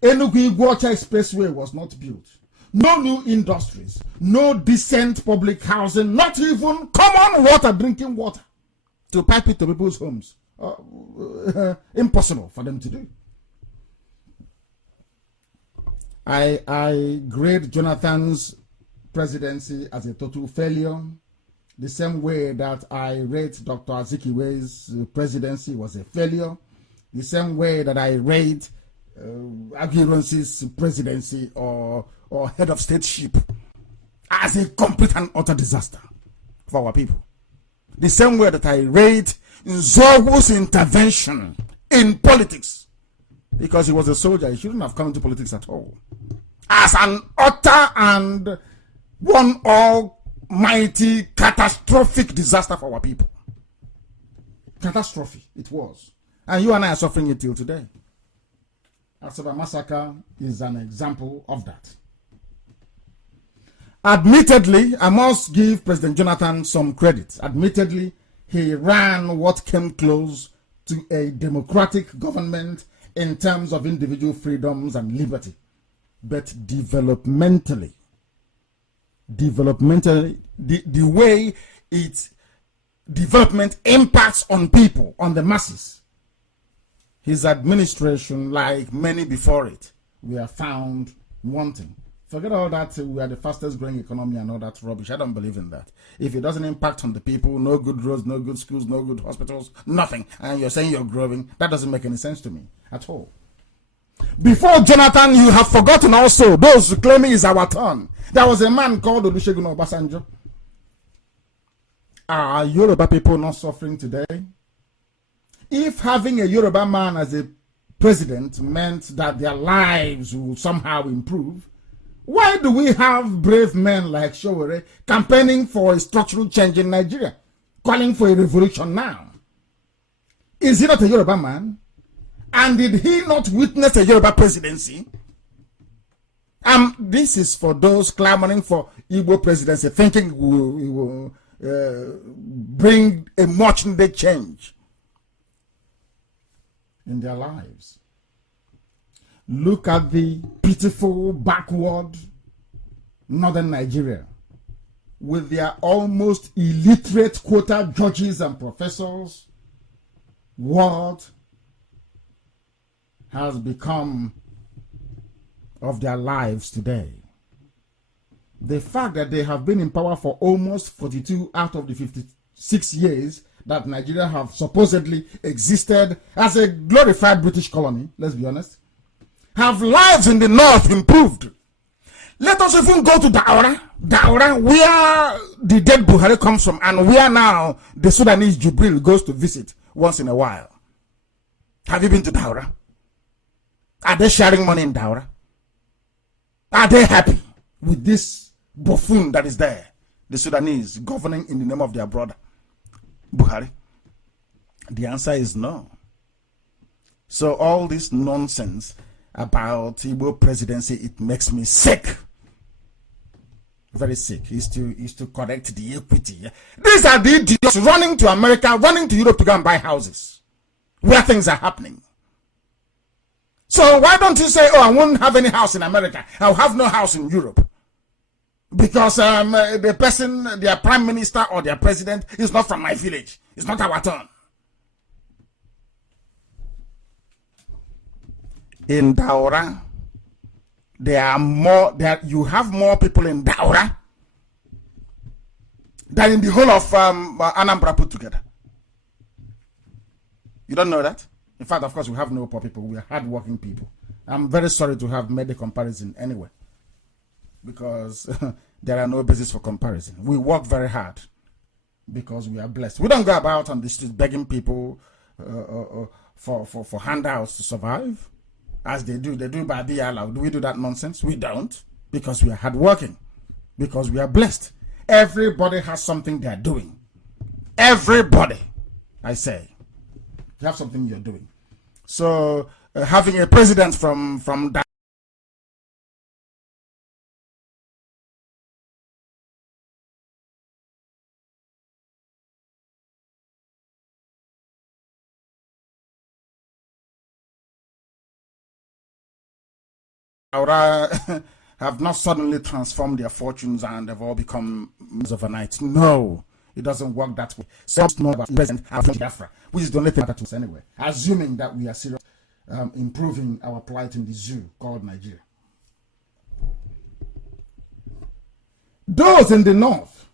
Enugu Iguacha Expressway was not built. No new industries, no decent public housing, not even common water, drinking water to pipe it to people's homes. Impossible for them to do. I grade Jonathan's presidency as a total failure, the same way that I rate Dr. Azikiwe's presidency was a failure, the same way that I rate Aguirre's presidency or head of stateship as a complete and utter disaster for our people. The same way that I rate Nzogu's intervention in politics, because he was a soldier, he shouldn't have come into politics at all, as an utter and one almighty catastrophic disaster for our people. Catastrophe it was. And you and I are suffering it till today. Asaba massacre is an example of that. Admittedly, I must give President Jonathan some credit. Admittedly, he ran what came close to a democratic government in terms of individual freedoms and liberty. But developmentally, the way its development impacts on people, on the masses, his administration, like many before it, we are found wanting. Forget all that we are the fastest growing economy and all that rubbish. I don't believe in that. If it doesn't impact on the people, no good roads, no good schools, no good hospitals, nothing, and you're saying you're growing, that doesn't make any sense to me at all. Before Jonathan, you have forgotten also those claiming it's our turn. There was a man called Olusegun Obasanjo. Are Yoruba people not suffering today? If having a Yoruba man as a president meant that their lives will somehow improve, why do we have brave men like Showore campaigning for a structural change in Nigeria, calling for a revolution now? Is he not a Yoruba man? And did he not witness a Yoruba presidency? This is for those clamoring for Igbo presidency, thinking we will bring a much needed change in their lives. Look at the pitiful, backward northern Nigeria with their almost illiterate quota judges and professors. What has become of their lives today? The fact that they have been in power for almost 42 out of the 56 years that Nigeria have supposedly existed as a glorified British colony, let's be honest, have lives in the north improved? Let us even go to Daura, where the dead Buhari comes from, and where now the Sudanese Jubril goes to visit once in a while. Have you been to Daura? Are they sharing money in Daura? Are they happy with this buffoon that is there, the Sudanese, governing in the name of their brother, Buhari? The answer is no. So all this nonsense about Igbo presidency, it makes me sick. Very sick. Is to correct the equity. These are the idiots running to America, running to Europe to go and buy houses where things are happening. So why don't you say, oh, I won't have any house in America, I'll have no house in Europe? Because the person, their prime minister or their president is not from my village. It's not our turn. In Daura, you have more people in Daura than in the whole of Anambra put together. You don't know that? In fact, of course, we have no poor people. We are hardworking people. I'm very sorry to have made a comparison anyway, because there are no basis for comparison. We work very hard because we are blessed. We don't go about on the street begging people for handouts to survive, as they do. They do by being allowed. Do we do that nonsense? We don't, because we are hardworking, because we are blessed. Everybody has something they are doing. Everybody, I say, you have something you're doing. So having a president from that have not suddenly transformed their fortunes and have all become overnight. No, it doesn't work that way. Some know about President Biafra, which is the only thing that matters anyway. Assuming that we are serious improving our plight in the zoo called Nigeria. Those in the north,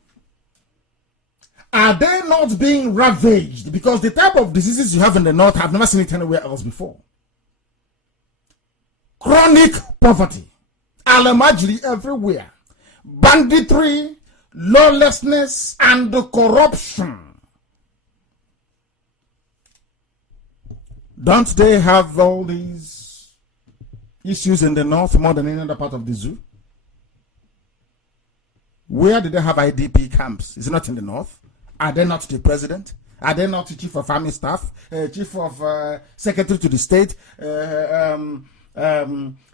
are they not being ravaged? Because the type of diseases you have in the north, I've never seen it anywhere else before. Chronic poverty, alamajiri everywhere, banditry, lawlessness, and corruption. Don't they have all these issues in the north more than any other part of the zoo? Where did they have IDP camps? Is it not in the north? Are they not the president? Are they not the chief of army staff, chief of secretary to the state,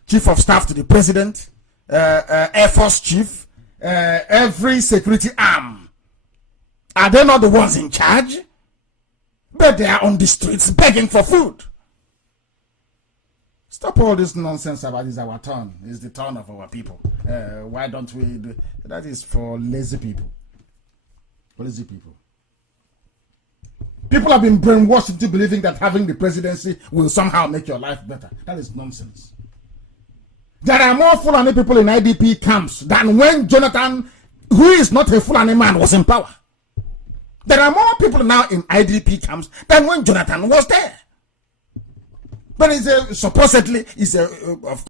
chief of staff to the president, Air Force chief, every security arm? Are they not the ones in charge? But they are on the streets begging for food. Stop all this nonsense about it's our turn. It's the turn of our people. Why don't we do that? Is for lazy people. For lazy people. People have been brainwashed into believing that having the presidency will somehow make your life better. That is nonsense. There are more Fulani people in IDP camps than when Jonathan, who is not a Fulani man, was in power. There are more people now in IDP camps than when Jonathan was there. But it's supposedly is a of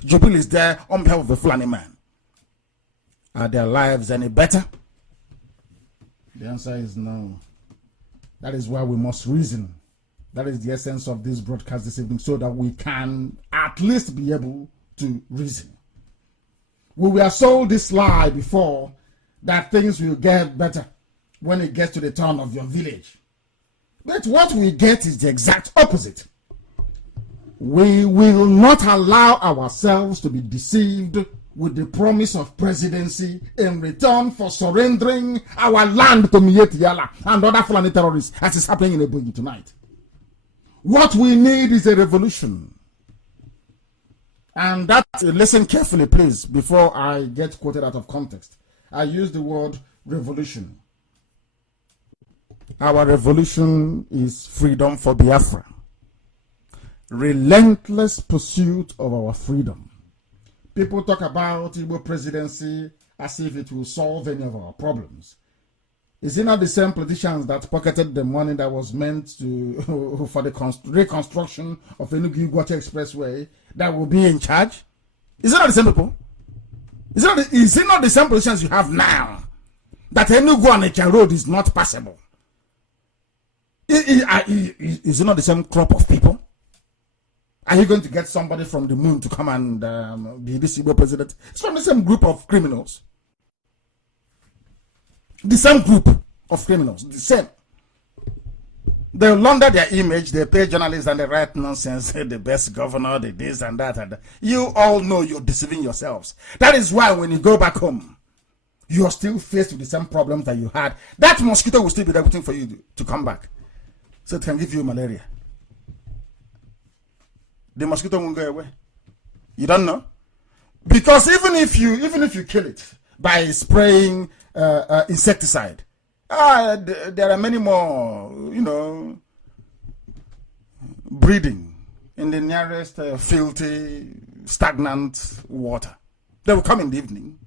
Jubil is there on behalf of the Fulani man. Are their lives any better? The answer is no. That is why we must reason. That is the essence of this broadcast this evening, so that we can at least be able to reason. We were sold this lie before that things will get better when it gets to the turn of your village. But what we get is the exact opposite. We will not allow ourselves to be deceived with the promise of presidency in return for surrendering our land to Miet Yala and other Fulani terrorists, as is happening in Ebonyi tonight. What we need is a revolution. And that, listen carefully, please, before I get quoted out of context. I use the word revolution. Our revolution is freedom for Biafra. Relentless pursuit of our freedom. People talk about Igbo presidency as if it will solve any of our problems. Is it not the same politicians that pocketed the money that was meant to for the reconstruction of Enugu-Iguacha Expressway that will be in charge? Is it not the same people? Is it not the same positions you have now? That Enugu and Echa Road is not passable. Is it not the same crop of people? Are you going to get somebody from the moon to come and be this Igbo president? It's from the same group of criminals. The same group of criminals. The same. They launder their image, they pay journalists and they write nonsense, the best governor, the this and that. And you all know you're deceiving yourselves. That is why when you go back home, you're still faced with the same problems that you had. That mosquito will still be there waiting for you to come back. So it can give you malaria. The mosquito won't go away. You don't know? Because even if you kill it by spraying insecticide, there are many more, breeding in the nearest filthy, stagnant water. They will come in the evening.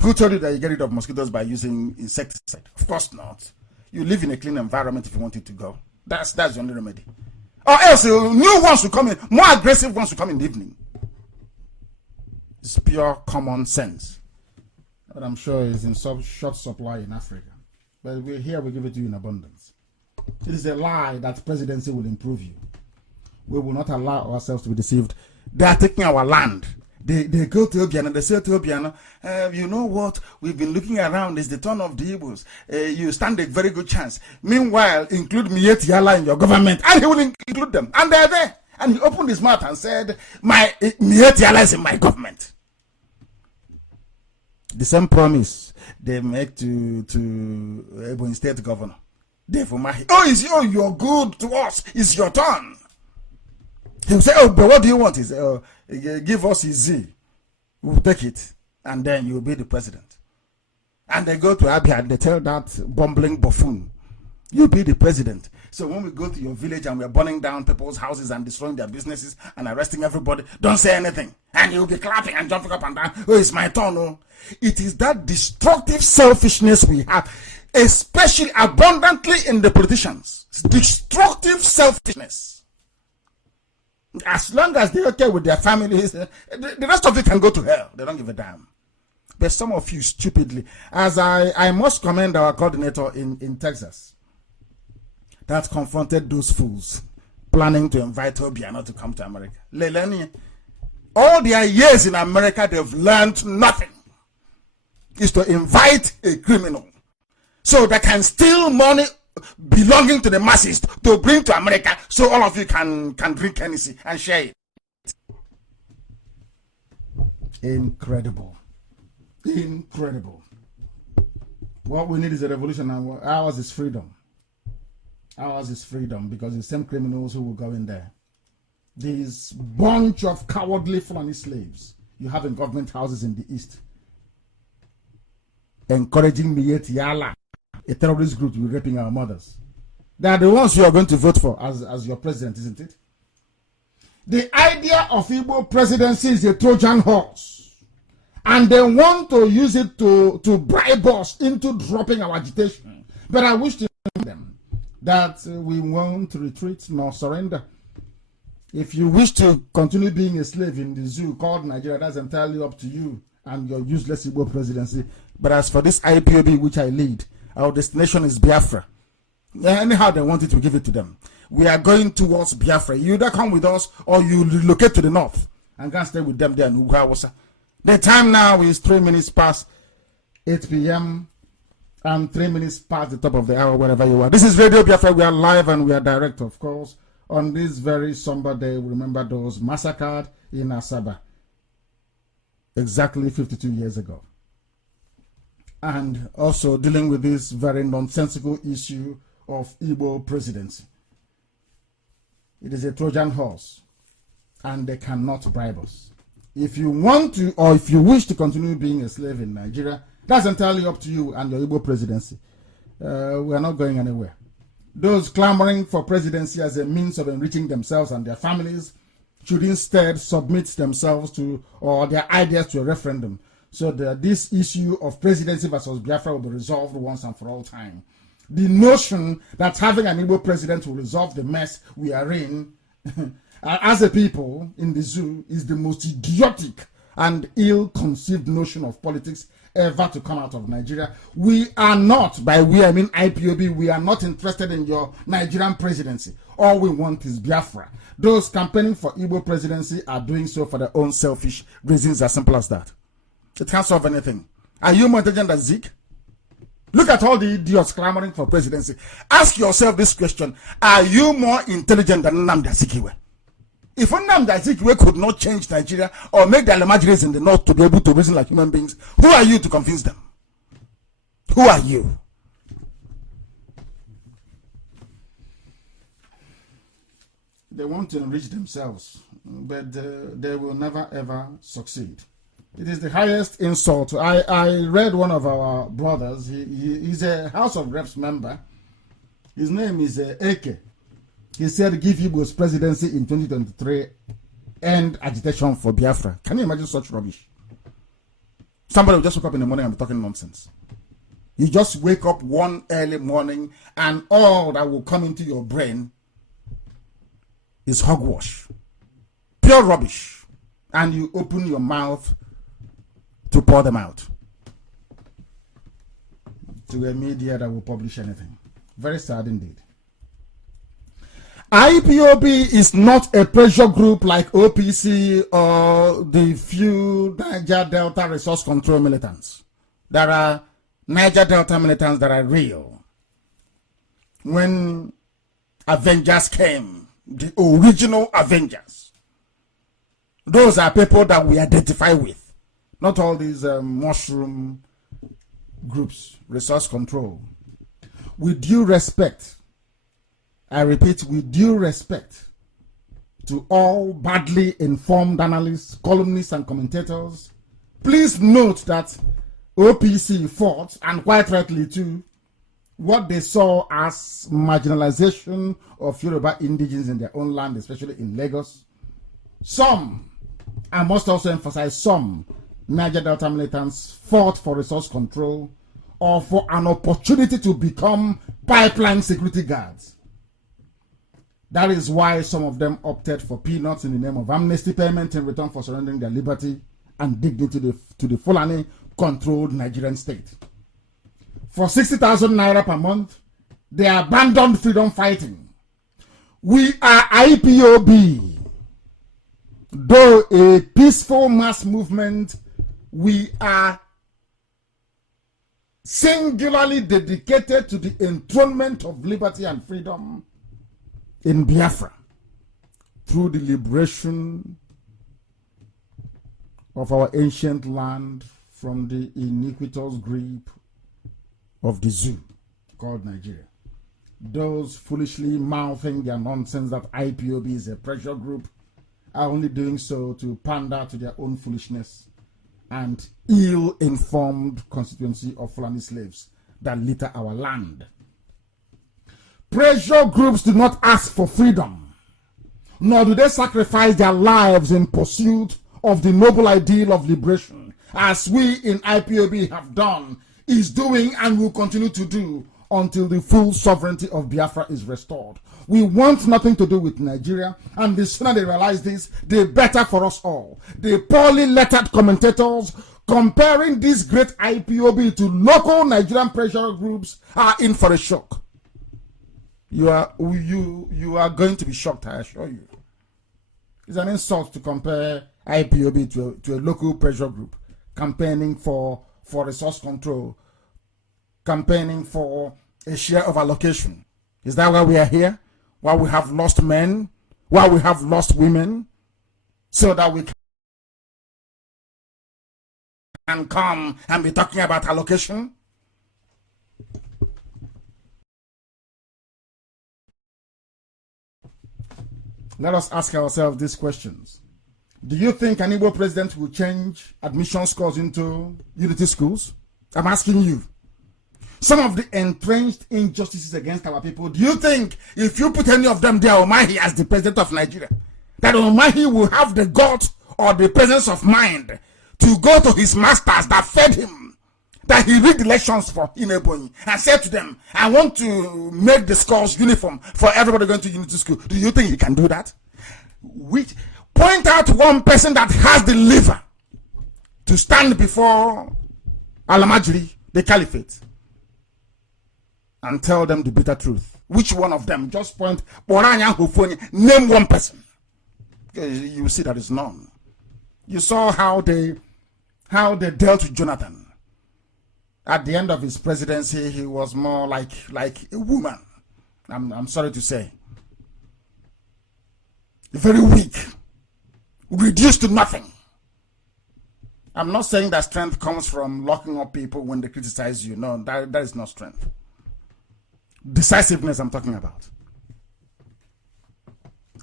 Who told you that you get rid of mosquitoes by using insecticide? Of course not. You live in a clean environment if you want it to go. That's the only remedy. Or else new ones will come in, more aggressive ones will come in the evening. It's pure common sense. But I'm sure it's in short supply in Africa. But we give it to you in abundance. It is a lie that presidency will improve you. We will not allow ourselves to be deceived. They are taking our land. They go to Obiano, they say to Obiano, you know what, we've been looking around, it's the turn of the Igbos. You stand a very good chance. Meanwhile, include Mieti Yala in your government. And he will include them. And they're there. And he opened his mouth and said, Mieti Yala is in my government. The same promise they make to Ebonyi State Governor. You're good to us. It's your turn. He'll say, but what do you want? Give us his Z. We'll take it. And then you'll be the president. And they go to Abia and they tell that bumbling buffoon, you'll be the president. So when we go to your village and we're burning down people's houses and destroying their businesses and arresting everybody, don't say anything. And you'll be clapping and jumping up and down. It's my turn. Oh. It is that destructive selfishness we have, especially abundantly in the politicians. It's destructive selfishness. As long as they're okay with their families, the rest of it can go to hell. They don't give a damn. But some of you stupidly, as I must commend our coordinator in Texas that confronted those fools planning to invite Obiano to come to America. All their years in America, they've learned nothing. Is to invite a criminal so they can steal money belonging to the masses to bring to America so all of you can drink Hennessy and share it. Incredible. Incredible. What we need is a revolution, and ours is freedom. Ours is freedom, because the same criminals who will go in there, these bunch of cowardly Fulani slaves you have in government houses in the east, encouraging Mieti Yala, a terrorist group, to be raping our mothers. They are the ones you are going to vote for as your president, isn't it? The idea of Igbo presidency is a Trojan horse, and they want to use it to bribe us into dropping our agitation. But I wish to remind them that we won't retreat nor surrender. If you wish to continue being a slave in the zoo called Nigeria, that's entirely up to you and your useless Igbo presidency. But as for this IPOB which I lead, our destination is Biafra. Anyhow they want it, we give it to them. We are going towards Biafra. You either come with us or you relocate to the north and can stay with them there in Ugawasa. The time now is 3 minutes past 8 p.m. and 3 minutes past the top of the hour, wherever you are. This is Radio Biafra. We are live and we are direct, of course. On this very somber day, we remember those massacred in Asaba exactly 52 years ago. And also dealing with this very nonsensical issue of Igbo presidency. It is a Trojan horse, and they cannot bribe us. If you want to, or if you wish to continue being a slave in Nigeria, that's entirely up to you and your Igbo presidency. We are not going anywhere. Those clamoring for presidency as a means of enriching themselves and their families should instead submit themselves to, or their ideas to, a referendum, so that this issue of presidency versus Biafra will be resolved once and for all time. The notion that having an Igbo president will resolve the mess we are in, as a people in the zoo is the most idiotic and ill-conceived notion of politics ever to come out of Nigeria. We are not, by we I mean IPOB, we are not interested in your Nigerian presidency. All we want is Biafra. Those campaigning for Igbo presidency are doing so for their own selfish reasons, as simple as that. It can't solve anything. Are you more intelligent than Zeke? Look at all the idiots clamoring for presidency. Ask yourself this question. Are you more intelligent than Nnamdi Azikiwe? If Nnamdi Azikiwe could not change Nigeria or make the Alamajiris in the north to be able to reason like human beings, who are you to convince them? Who are you? They want to enrich themselves, but they will never ever succeed. It is the highest insult. I read one of our brothers. He's a House of Reps member. His name is Eke. He said, give Igbo's presidency in 2023, end agitation for Biafra. Can you imagine such rubbish? Somebody will just wake up in the morning and be talking nonsense. You just wake up one early morning and all that will come into your brain is hogwash. Pure rubbish. And you open your mouth to pour them out to a media that will publish anything. Very sad indeed. IPOB is not a pressure group like OPC or the few Niger Delta resource control militants. There are Niger Delta militants that are real. When Avengers came, the original Avengers, those are people that we identify with. Not all these mushroom groups, resource control. With due respect, I repeat, with due respect to all badly informed analysts, columnists, and commentators, please note that OPC fought, and quite rightly too, what they saw as marginalization of Yoruba indigenes in their own land, especially in Lagos. Some, I must also emphasize, some Niger Delta militants fought for resource control or for an opportunity to become pipeline security guards. That is why some of them opted for peanuts in the name of amnesty payment in return for surrendering their liberty and dignity to the Fulani-controlled Nigerian state. For 60,000 naira per month, they abandoned freedom fighting. We are IPOB. Though a peaceful mass movement, we are singularly dedicated to the enthronement of liberty and freedom in Biafra through the liberation of our ancient land from the iniquitous grip of the zoo called Nigeria. Those foolishly mouthing their nonsense that IPOB is a pressure group are only doing so to pander to their own foolishness and ill-informed constituency of Fulani slaves that litter our land. Pressure groups do not ask for freedom, nor do they sacrifice their lives in pursuit of the noble ideal of liberation, as we in IPOB have done, is doing, and will continue to do until the full sovereignty of Biafra is restored. We want nothing to do with Nigeria, and the sooner they realize this, the better for us all. The poorly lettered commentators comparing this great IPOB to local Nigerian pressure groups are in for a shock. You are going to be shocked, I assure you. It's an insult to compare IPOB to a local pressure group campaigning for resource control, campaigning for a share of allocation. Is that why we are here? Why we have lost men? Why we have lost women? So that we can come and be talking about allocation? Let us ask ourselves these questions. Do you think an Igbo president will change admission scores into unity schools? I'm asking you. Some of the entrenched injustices against our people, do you think if you put any of them there, Omahi as the president of Nigeria, that Omahi will have the guts or the presence of mind to go to his masters that fed him, that he rigged elections for in Ebonyi, and said to them, I want to make the scores uniform for everybody going to unity school? Do you think he can do that? Point out one person that has the liver to stand before Al-Majri, the caliphate, and tell them the bitter truth. Which one of them? Just point, name one person. You see that is none. You saw how they dealt with Jonathan. At the end of his presidency, he was more like a woman. I'm sorry to say. Very weak. Reduced to nothing. I'm not saying that strength comes from locking up people when they criticize you. No, that is not strength. Decisiveness I'm talking about.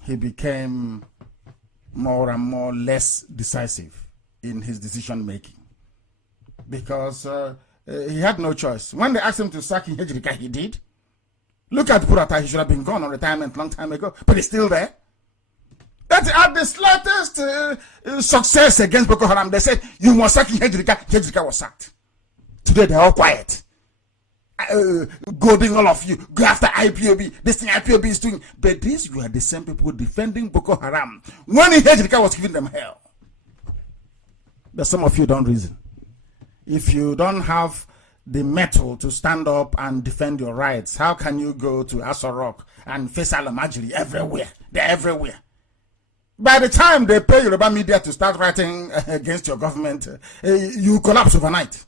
He became more and more less decisive in his decision making. Because he had no choice. When they asked him to sack Hejrika, he did. Look at Burata, he should have been gone on retirement long time ago, but he's still there. That at the slightest success against Boko Haram, they said, you must sack Hejrika. Hejrika was sacked. Today they're all quiet. Goading all of you, go after IPOB. This thing IPOB is doing. But these were the same people defending Boko Haram when Hejrika was giving them hell. But some of you don't reason. If you don't have the mettle to stand up and defend your rights, how can you go to Aso Rock and face Al-Majri everywhere? They're everywhere. By the time they pay Yoruba media to start writing against your government, you collapse overnight.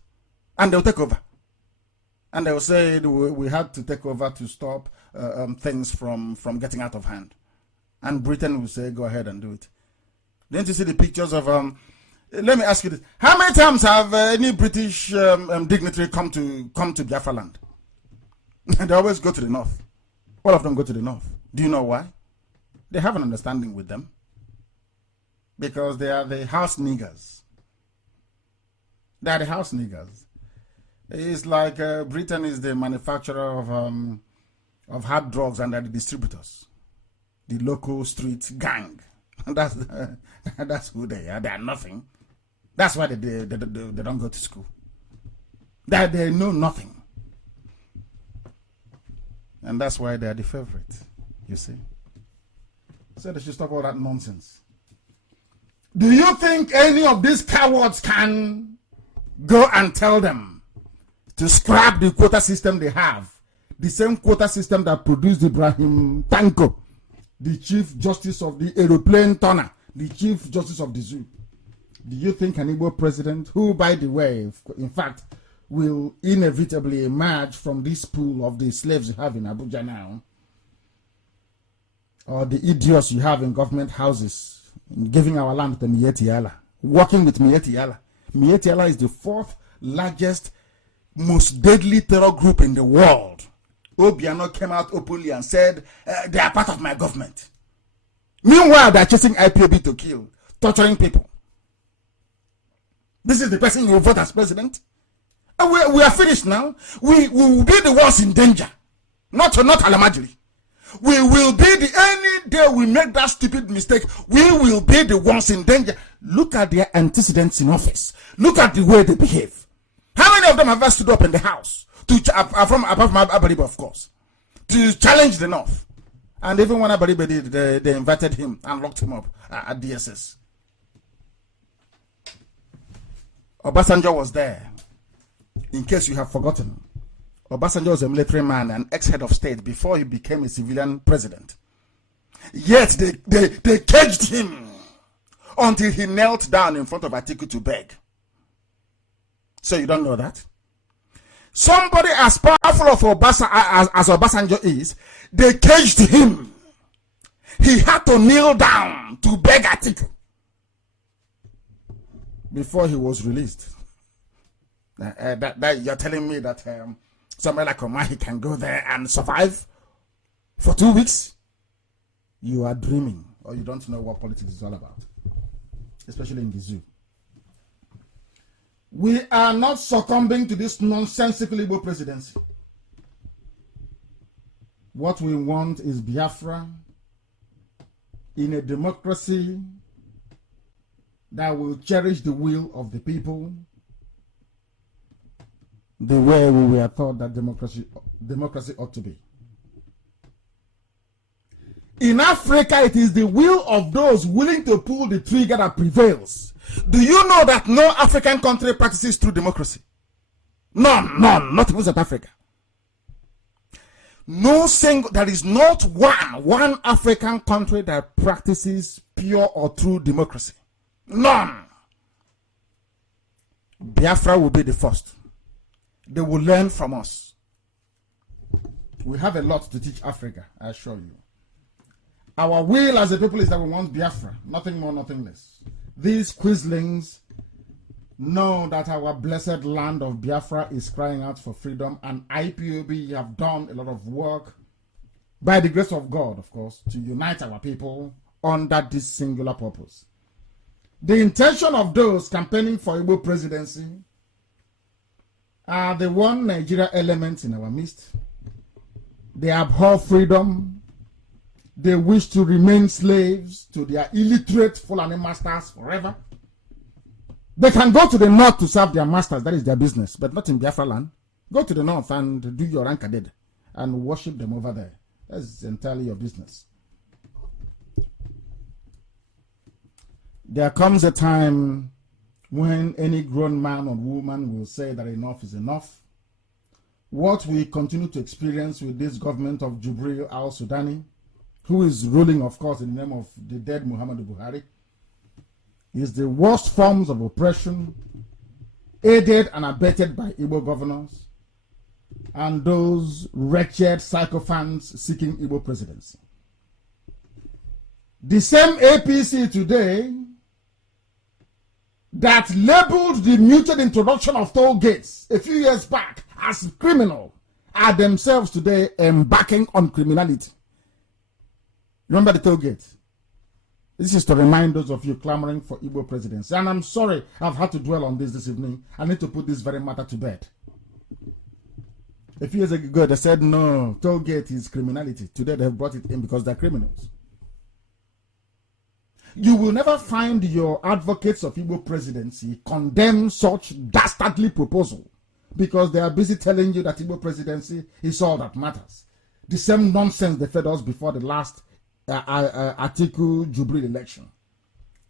And they'll take over. And they'll say we had to take over to stop things from getting out of hand. And Britain will say, go ahead and do it. Didn't you see the pictures of... let me ask you this. How many times have any British dignitary come to Biafra land? They always go to the north. All of them go to the north. Do you know why? They have an understanding with them. Because they are the house niggers. They are the house niggers. It's like Britain is the manufacturer of hard drugs and they're the distributors. The local street gang. That's who they are. They are nothing. That's why they don't go to school. They know nothing. And that's why they are the favorite, you see. So they should stop all that nonsense. Do you think any of these cowards can go and tell them to scrap the quota system they have? The same quota system that produced Ibrahim Tanko, the Chief Justice of the Aeroplane Turner, the Chief Justice of the Zoo. Do you think an Igbo president, who, by the way, in fact, will inevitably emerge from this pool of the slaves you have in Abuja now, or the idiots you have in government houses, giving our land to Miyetti Allah, working with Miyetti Allah? Miyetti Allah is the fourth largest, most deadly terror group in the world. Obiano came out openly and said, they are part of my government. Meanwhile, they are chasing IPOB to kill, torturing people. This is the person you will vote as president? And we are finished now. We will be the ones in danger. Not Al-Majri. We will be any day we make that stupid mistake, we will be the ones in danger. Look at their antecedents in office. Look at the way they behave. How many of them have stood up in the house? Apart from Abariba, of course. To challenge the North. And even when Abariba did, they invited him and locked him up at DSS. Obasanjo was there. In case you have forgotten, Obasanjo was a military man and ex-head of state before he became a civilian president. Yet they caged him until he knelt down in front of Atiku to beg. So you don't know that? Somebody as powerful as Obasanjo is, they caged him. He had to kneel down to beg Atiku before he was released. That you're telling me that somebody like Omahi can go there and survive for 2 weeks? You are dreaming, or you don't know what politics is all about, especially in the zoo. We are not succumbing to this nonsensical Igbo presidency. What we want is Biafra in a democracy that will cherish the will of the people the way we were taught that democracy ought to be. In Africa, it is the will of those willing to pull the trigger that prevails. Do you know that no African country practices true democracy? None, not even South Africa. No single, there is not one African country that practices pure or true democracy. None. Biafra will be the first. They will learn from us. We have a lot to teach Africa, I assure you. Our will as a people is that we want Biafra, nothing more, nothing less. These quislings know that our blessed land of Biafra is crying out for freedom, and IPOB have done a lot of work, by the grace of God, of course, to unite our people under this singular purpose. The intention of those campaigning for Igbo presidency are the one Nigeria elements in our midst. They abhor freedom. They wish to remain slaves to their illiterate Fulani masters forever. They can go to the north to serve their masters, that is their business, but not in Biafra land. Go to the north and do your Ankaded and worship them over there. That's entirely your business. There comes a time when any grown man or woman will say that enough is enough. What we continue to experience with this government of Jubril al-Sudani, who is ruling, of course, in the name of the dead Muhammadu Buhari, is the worst forms of oppression, aided and abetted by Igbo governors and those wretched sycophants seeking Igbo presidency. The same APC today that labeled the muted introduction of toll gates a few years back as criminal are themselves today embarking on criminality. Remember the toll gate? This is to remind those of you clamoring for Igbo presidency. And I'm sorry I've had to dwell on this evening. I need to put this very matter to bed. A few years ago, they said, no, toll gate is criminality. Today, they've brought it in because they're criminals. You will never find your advocates of Igbo presidency condemn such dastardly proposal because they are busy telling you that Igbo presidency is all that matters. The same nonsense they fed us before the last Atiku Jubril election.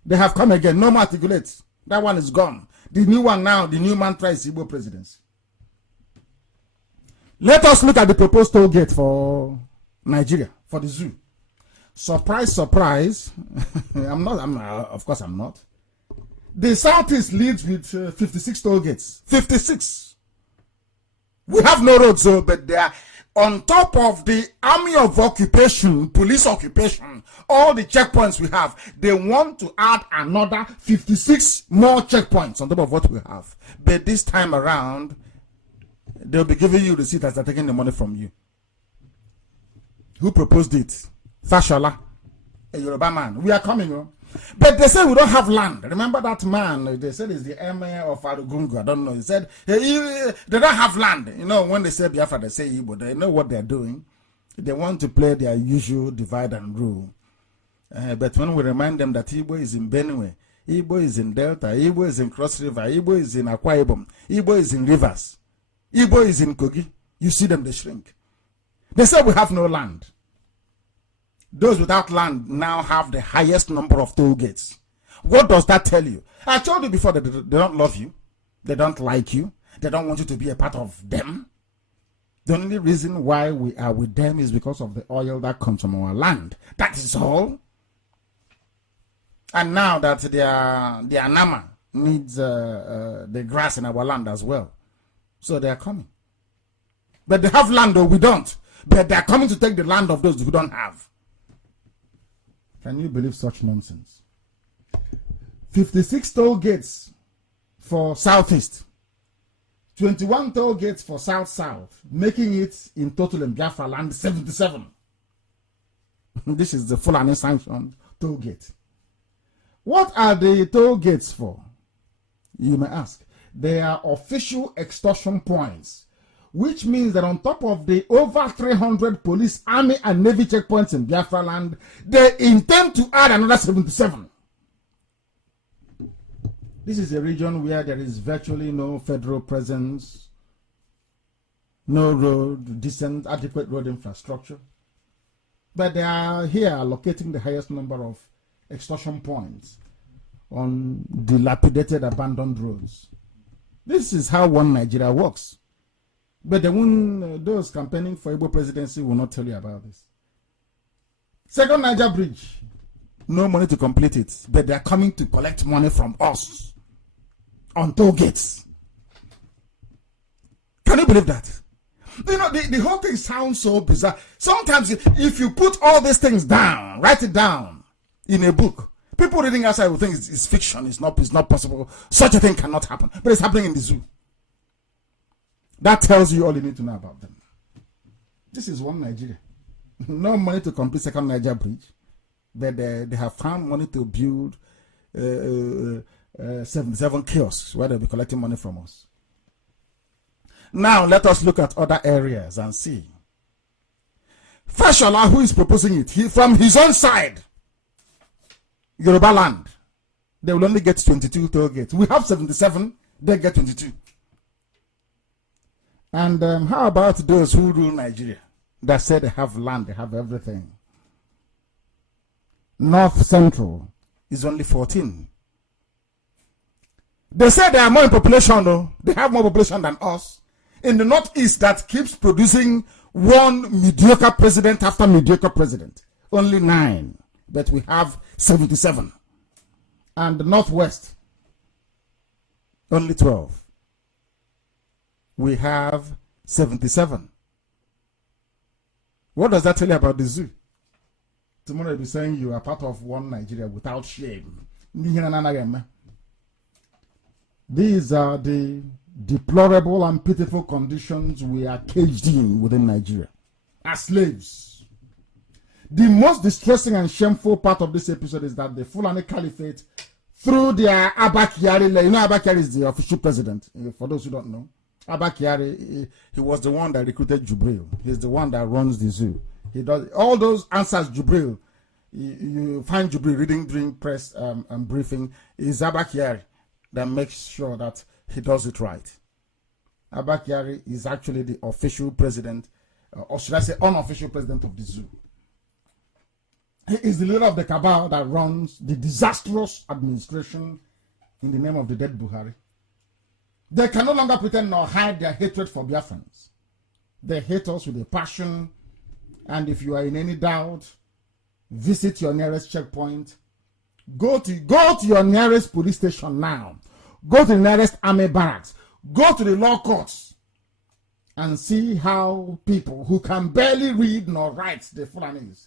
They have come again. No more articulates. That one is gone. The new one now, the new mantra is Igbo presidency. Let us look at the proposed toll gate for Nigeria, for the zoo. Surprise, surprise. Of course I'm not. The Southeast leads with 56 toll gates. 56. We have no roads, so, but they are on top of the army of occupation, police occupation, all the checkpoints we have. They want to add another 56 more checkpoints on top of what we have. But this time around, they'll be giving you receipt as they're taking the money from you. Who proposed it? Fashola, a Yoruba man. We are coming, oh. But they say we don't have land. Remember that man? They said he's the emir of Arugungu. I don't know. He said they don't have land. You know, when they say Biafra, they say Igbo. They know what they're doing. They want to play their usual divide and rule. But when we remind them that Igbo is in Benue, Igbo is in Delta, Igbo is in Cross River, Igbo is in Akwa Ibom, Igbo is in Rivers, Igbo is in Kogi, you see them, they shrink. They say we have no land. Those without land now have the highest number of toll gates. What does that tell you? I told you before that they don't love you. They don't like you. They don't want you to be a part of them. The only reason why we are with them is because of the oil that comes from our land. That is all. And now that their Nama needs the grass in our land as well. So they are coming. But they have land, though we don't. But they are coming to take the land of those who don't have. Can you believe such nonsense? 56 toll gates for Southeast. 21 toll gates for South-South. Making it in total in Biafra land 77. This is the Fulani sanctioned toll gate. What are the toll gates for? You may ask. They are official extortion points, which means that on top of the over 300 police, army, and navy checkpoints in Biafra land, they intend to add another 77. This is a region where there is virtually no federal presence, no road, decent, adequate road infrastructure. But they are here allocating the highest number of extortion points on dilapidated, abandoned roads. This is how one Nigeria works. But those campaigning for Igbo presidency will not tell you about this. Second Niger Bridge, no money to complete it, but they are coming to collect money from us on toll gates. Can you believe that? You know, the whole thing sounds so bizarre. Sometimes if you put all these things down, write it down in a book, people reading outside will think it's fiction, it's not possible. Such a thing cannot happen. But it's happening in the zoo. That tells you all you need to know about them. This is one Nigeria. No money to complete Second Niger Bridge. But they have found money to build 77 kiosks where they'll be collecting money from us. Now let us look at other areas and see. Fashola, who is proposing it, from his own side, Yoruba land, they will only get 22 toll gates. We have 77, they get 22. And how about those who rule Nigeria that say they have land, they have everything? North Central is only 14. They say they are more in population, though. They have more population than us. In the Northeast, that keeps producing one mediocre president after mediocre president. Only 9. But we have 77. And the Northwest, only 12. We have 77. What does that tell you about the zoo? Tomorrow you'll be saying you are part of one Nigeria without shame. These are the deplorable and pitiful conditions we are caged in within Nigeria as slaves. The most distressing and shameful part of this episode is that the Fulani Caliphate, through their Abba Kyari, you know Abba Kyari is the official president, for those who don't know. Abba Kyari, he was the one that recruited Jubril. He's the one that runs the zoo. He does all those answers. Jubril, you find Jubril reading during press and briefing. Is Abba Kyari that makes sure that he does it right. Abba Kyari is actually the official president, or should I say unofficial president of the zoo. He is the leader of the cabal that runs the disastrous administration in the name of the dead Buhari. They can no longer pretend nor hide their hatred for Biafrans. They hate us with a passion, and if you are in any doubt, visit your nearest checkpoint. Go to your nearest police station now. Go to the nearest army barracks. Go to the law courts and see how people who can barely read nor write the Fulanis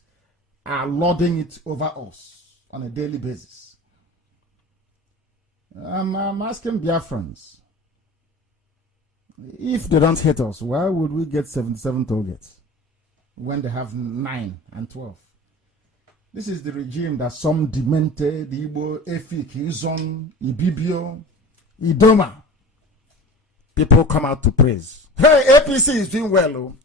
are lording it over us on a daily basis. I'm asking Biafrans, if they don't hate us, why would we get 77 targets when they have 9 and 12? This is the regime that some demented Igbo, Efik, Izon, Ibibio, Idoma people come out to praise. Hey, APC is doing well. Oh.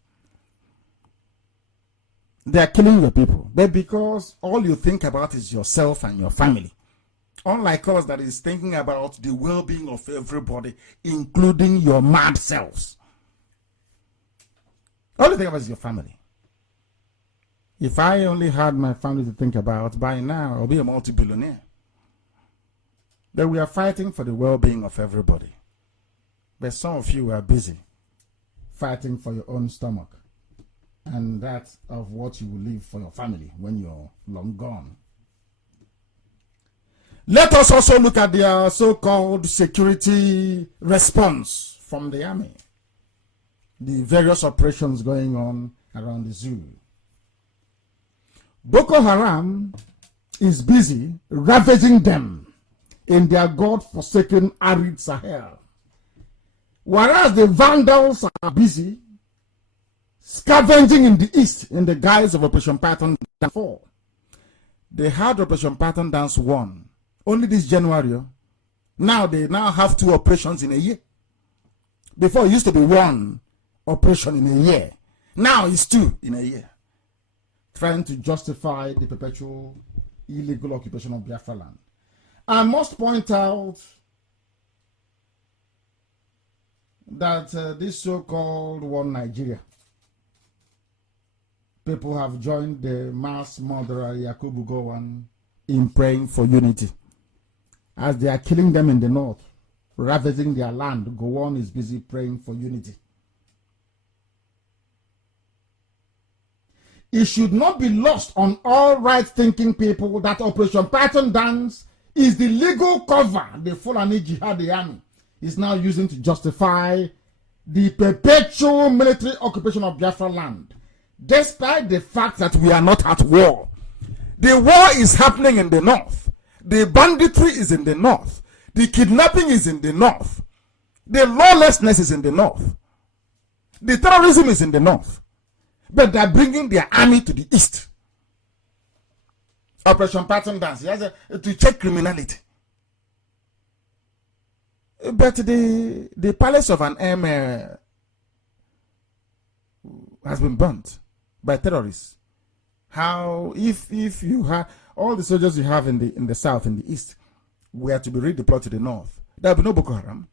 They are killing your people. But because all you think about is yourself and your family. Unlike us that is thinking about the well-being of everybody, including your mad selves. All you think about is your family. If I only had my family to think about, by now I'll be a multi-billionaire. But we are fighting for the well-being of everybody. But some of you are busy fighting for your own stomach and that of what you will leave for your family when you're long gone. Let us also look at their so-called security response from the army. The various operations going on around the zoo. Boko Haram is busy ravaging them in their God-forsaken arid Sahel. Whereas the Vandals are busy scavenging in the east in the guise of Operation Python Dance 4. They had Operation Python Dance 1 only this January. Now they have 2 operations in a year. Before it used to be 1 operation in a year. Now it's 2 in a year. Trying to justify the perpetual illegal occupation of Biafra land. I must point out that this so-called one Nigeria people have joined the mass murderer Yakubu Gowon in praying for unity. As they are killing them in the north, ravaging their land, Gowon is busy praying for unity. It should not be lost on all right-thinking people that Operation Python Dance is the legal cover the Fulani Jihadi army is now using to justify the perpetual military occupation of Biafra land, despite the fact that we are not at war. The war is happening in the north. The banditry is in the north. The kidnapping is in the north. The lawlessness is in the north. The terrorism is in the north. But they're bringing their army to the east. Operation Python Dance, to check criminality. But the palace of an emir has been burnt by terrorists. How, if you have all the soldiers you have in the south, in the east, were to be redeployed to the north, there will be no Boko Haram.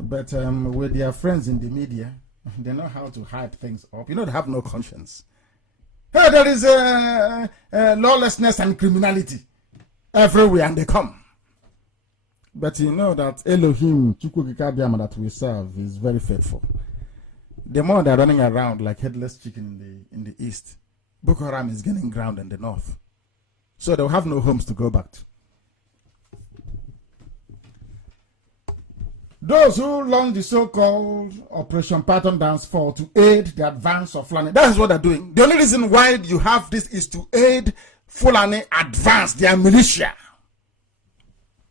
But with their friends in the media, they know how to hype things up. They have no conscience. Hey, there is lawlessness and criminality everywhere, and they come. But you know that Elohim, that we serve, is very faithful. The more they're running around like headless chicken in the east, Boko Haram is gaining ground in the north. So they'll have no homes to go back to. Those who launched the so-called Operation Python Dance for to aid the advance of Fulani, that is what they're doing. The only reason why you have this is to aid Fulani advance their militia,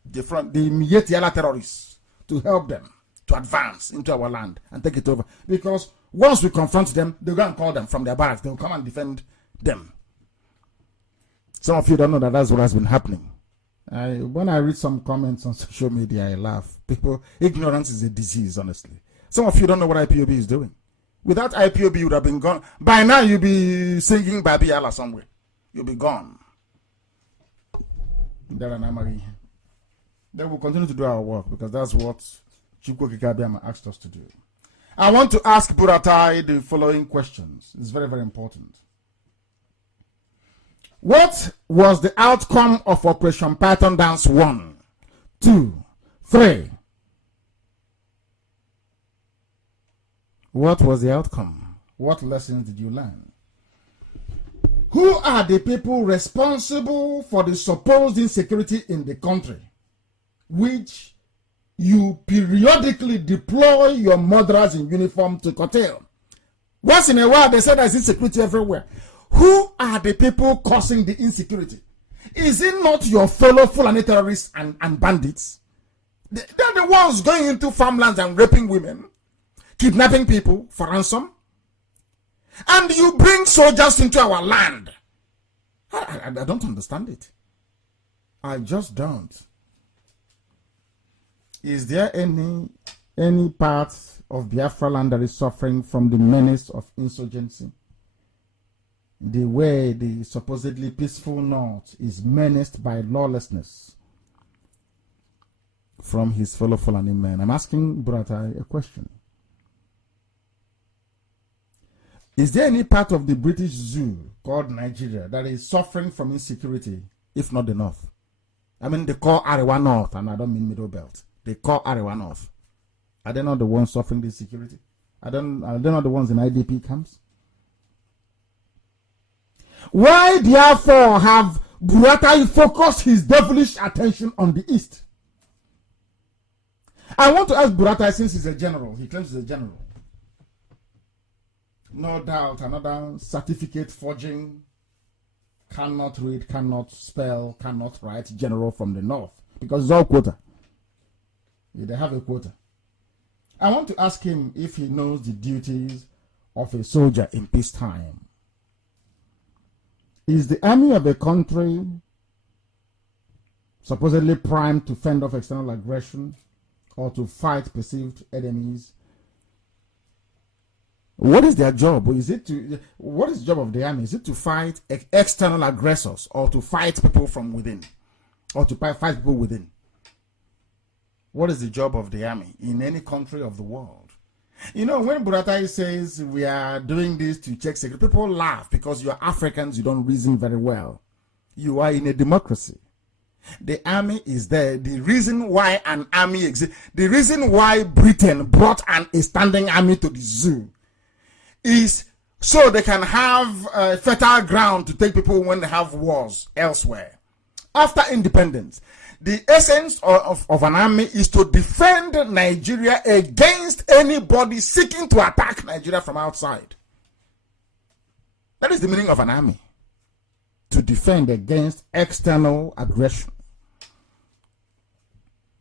the Yetiala terrorists, to help them to advance into our land and take it over. Because once we confront them, they'll go and call them from their barracks. They'll come and defend them. Some of you don't know that that's what has been happening. When I read some comments on social media, I laugh. Ignorance is a disease, honestly. Some of you don't know what IPOB is doing. Without IPOB, you would have been gone. By now, you'll be singing Babi Allah somewhere. You'll be gone. They will continue to do our work because that's what Chukwu Kikabiama asked us to do. I want to ask Buratai the following questions. It's very, very important. What was the outcome of Operation Python Dance 1, 2, 3? What was the outcome? What lessons did you learn? Who are the people responsible for the supposed insecurity in the country, which you periodically deploy your murderers in uniform to curtail? Once in a while, they say there's insecurity everywhere. Who are the people causing the insecurity? Is it not your fellow Fulani terrorists and bandits? They're the ones going into farmlands and raping women, kidnapping people for ransom. And you bring soldiers into our land. I don't understand it. I just don't. Is there any part of Biafra land that is suffering from the menace of insurgency? The way the supposedly peaceful north is menaced by lawlessness from his fellow Fulani men. I'm asking Buratai a question. Is there any part of the British Zoo called Nigeria that is suffering from insecurity, if not the north? I mean, they call Arewa North, and I don't mean Middle Belt. They call Arewa North. Are they not the ones suffering this insecurity? Are they not the ones in IDP camps? Why, therefore, have Buratai focused his devilish attention on the east? I want to ask Buratai, since he's a general, he claims he's a general. No doubt another certificate forging, cannot read, cannot spell, cannot write general from the north, because it's all quota. They have a quota. I want to ask him if he knows the duties of a soldier in peacetime. Is the army of a country supposedly primed to fend off external aggression or to fight perceived enemies. What is their job? What is the job of the army? Is it to fight external aggressors or to fight people from within? Or to fight people within? What is the job of the army in any country of the world? You know, when Buratai says we are doing this to check security, people laugh because you're Africans, you don't reason very well. You are in a democracy. The army is there. The reason why an army exists, the reason why Britain brought a standing army to the zoo is so they can have fertile ground to take people when they have wars elsewhere. After independence, the essence of an army is to defend Nigeria against anybody seeking to attack Nigeria from outside. That is the meaning of an army. To defend against external aggression.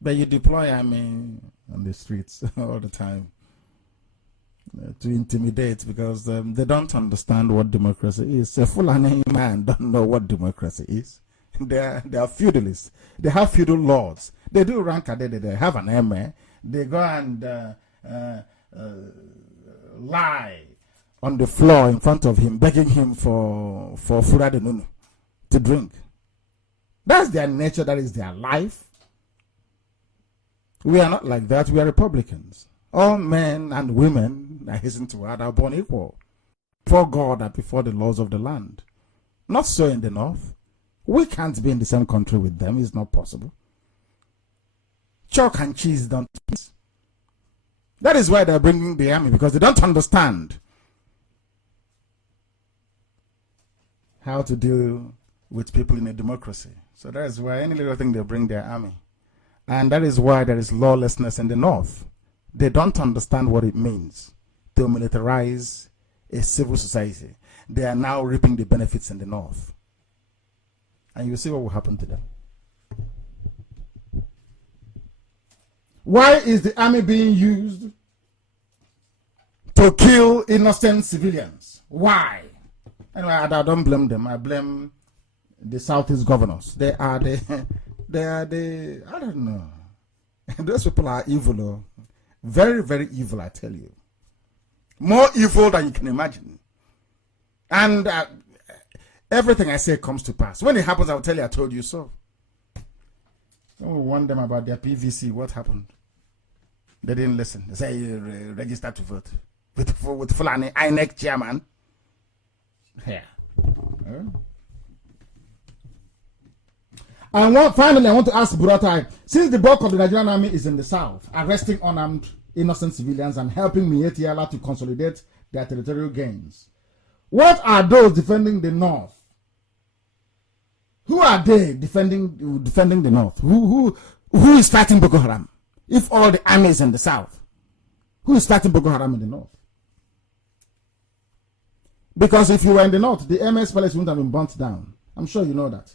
But you deploy army on the streets all the time to intimidate because they don't understand what democracy is. A Fulani man don't know what democracy is. They are feudalists. They have feudal lords. They do rank a day. They have an emir. They go and lie on the floor in front of him, begging him for fura de nunu to drink. That's their nature. That is their life. We are not like that. We are Republicans. All men and women, I hasten to add, are born equal before God and before the laws of the land. Not so in the North. We can't be in the same country with them. It's not possible. Chalk and cheese don't mix. That is why they're bringing the army, because they don't understand how to deal with people in a democracy. So that is why any little thing they bring their army. And that is why there is lawlessness in the North. They don't understand what it means to militarize a civil society. They are now reaping the benefits in the North. And you see what will happen to them. Why is the army being used to kill innocent civilians? Why? Anyway, I don't blame them. I blame the Southeast governors. They are the, I don't know. Those people are evil. Very, very evil, I tell you. More evil than you can imagine. And everything I say comes to pass. When it happens, I'll tell you I told you so. Don't warn them about their PVC. What happened? They didn't listen. They say register to vote. With Fulani INEC chairman. Yeah. And finally, I want to ask Buratai, since the bulk of the Nigerian army is in the south, arresting unarmed innocent civilians and helping Mietiala to consolidate their territorial gains, what are those defending the north? Who are they defending the north? Who is fighting Boko Haram? If all the army is in the south, who is fighting Boko Haram in the north? Because if you were in the north, the MS palace wouldn't have been burnt down. I'm sure you know that.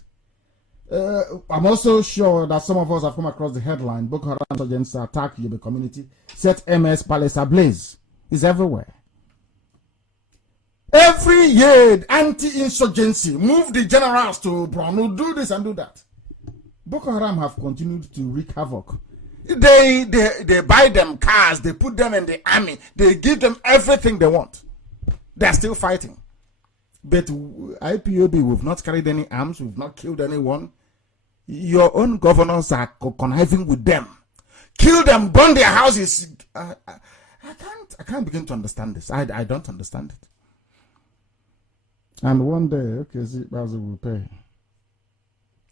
I'm also sure that some of us have come across the headline, Boko Haram insurgents attack Yobe community, set MS palace ablaze. It's everywhere. Every year, anti-insurgency, move the generals to Borno, do this and do that. Boko Haram have continued to wreak havoc. They buy them cars, they put them in the army, they give them everything they want. They're still fighting. But IPOB, we've not carried any arms, we've not killed anyone. Your own governors are conniving with them. Kill them, burn their houses. I can't begin to understand this. I don't understand it. And one day, okay, Zibazu will pay.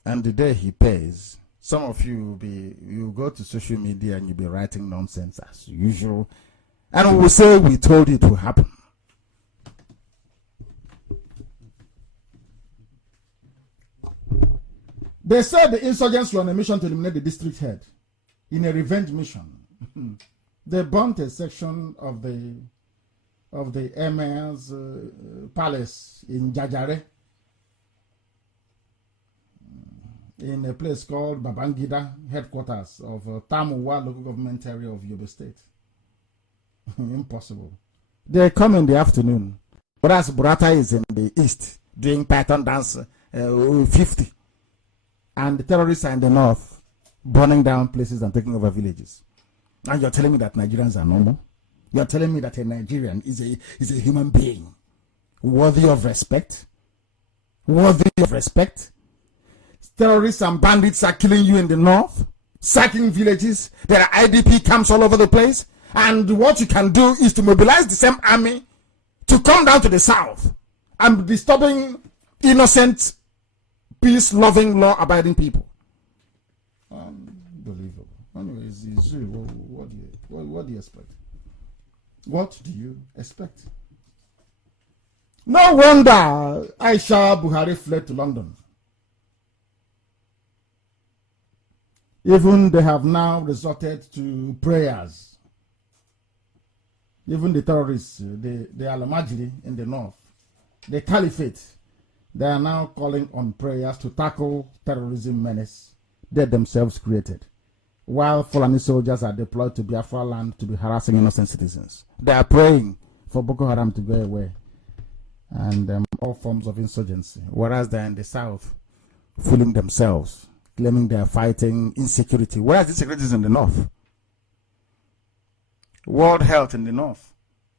And the day he pays, some of you you go to social media and you'll be writing nonsense as usual. And we will say we told it to happen. They said the insurgents were on a mission to eliminate the district head in a revenge mission. They burnt a section of the emir's palace in Jajare, in a place called Babangida, headquarters of Tamuwa local government area of Yobe State. Impossible. They come in the afternoon, whereas Burata is in the east doing Python dance 50. and the terrorists are in the north, burning down places and taking over villages. And you're telling me that Nigerians are normal? You're telling me that a Nigerian is a human being worthy of respect? Worthy of respect? Terrorists and bandits are killing you in the north, sacking villages. There are IDP camps all over the place. And what you can do is to mobilize the same army to come down to the south and be disturbing innocent, peace-loving, law-abiding people. Unbelievable. Anyways, what do you expect? What do you expect? No wonder Aisha Buhari fled to London. Even they have now resorted to prayers. Even the terrorists, the Al-Majri in the north, the Caliphate, they are now calling on prayers to tackle terrorism menace they themselves created, while Fulani soldiers are deployed to Biafra land to be harassing innocent citizens. They are praying for Boko Haram to go away and all forms of insurgency, whereas they're in the south, fooling themselves, claiming they are fighting insecurity, whereas insecurity is in the north. World Health in the north,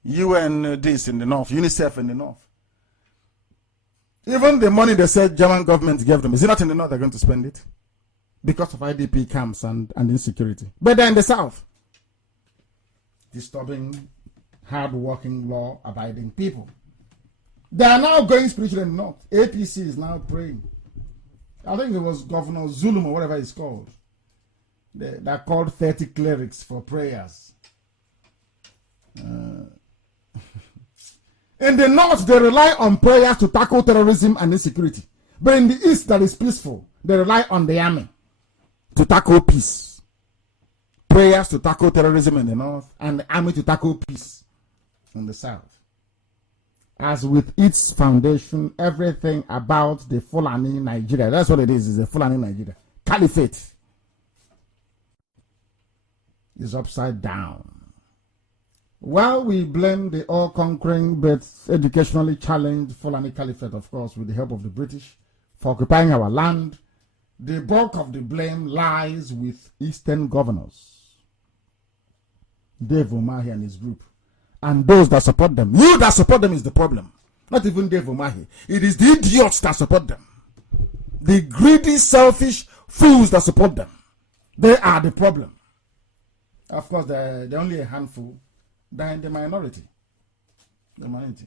UN this in the north, UNICEF in the north. Even the money they said German government gave them, is it not in the north they're going to spend it? Because of IDP camps and insecurity. But they're in the south, disturbing, hard-working, law-abiding people. They are now going spiritual in the north. APC is now praying. I think it was Governor Zulum or whatever it's called. They called 30 clerics for prayers. In the north, they rely on prayers to tackle terrorism and insecurity. But in the east, that is peaceful, they rely on the army to tackle peace. Prayers to tackle terrorism in the north, and the army to tackle peace in the south. As with its foundation, everything about the Fulani Nigeria, that's what it is a Fulani Nigeria. Caliphate is upside down. While we blame the all-conquering but educationally challenged Fulani Caliphate, of course, with the help of the British, for occupying our land, the bulk of the blame lies with Eastern governors, Dave Umahi and his group, and those that support them. You that support them is the problem. Not even Dave Umahi. It is the idiots that support them. The greedy, selfish fools that support them. They are the problem. Of course, they're only a handful. They're in the minority. The minority.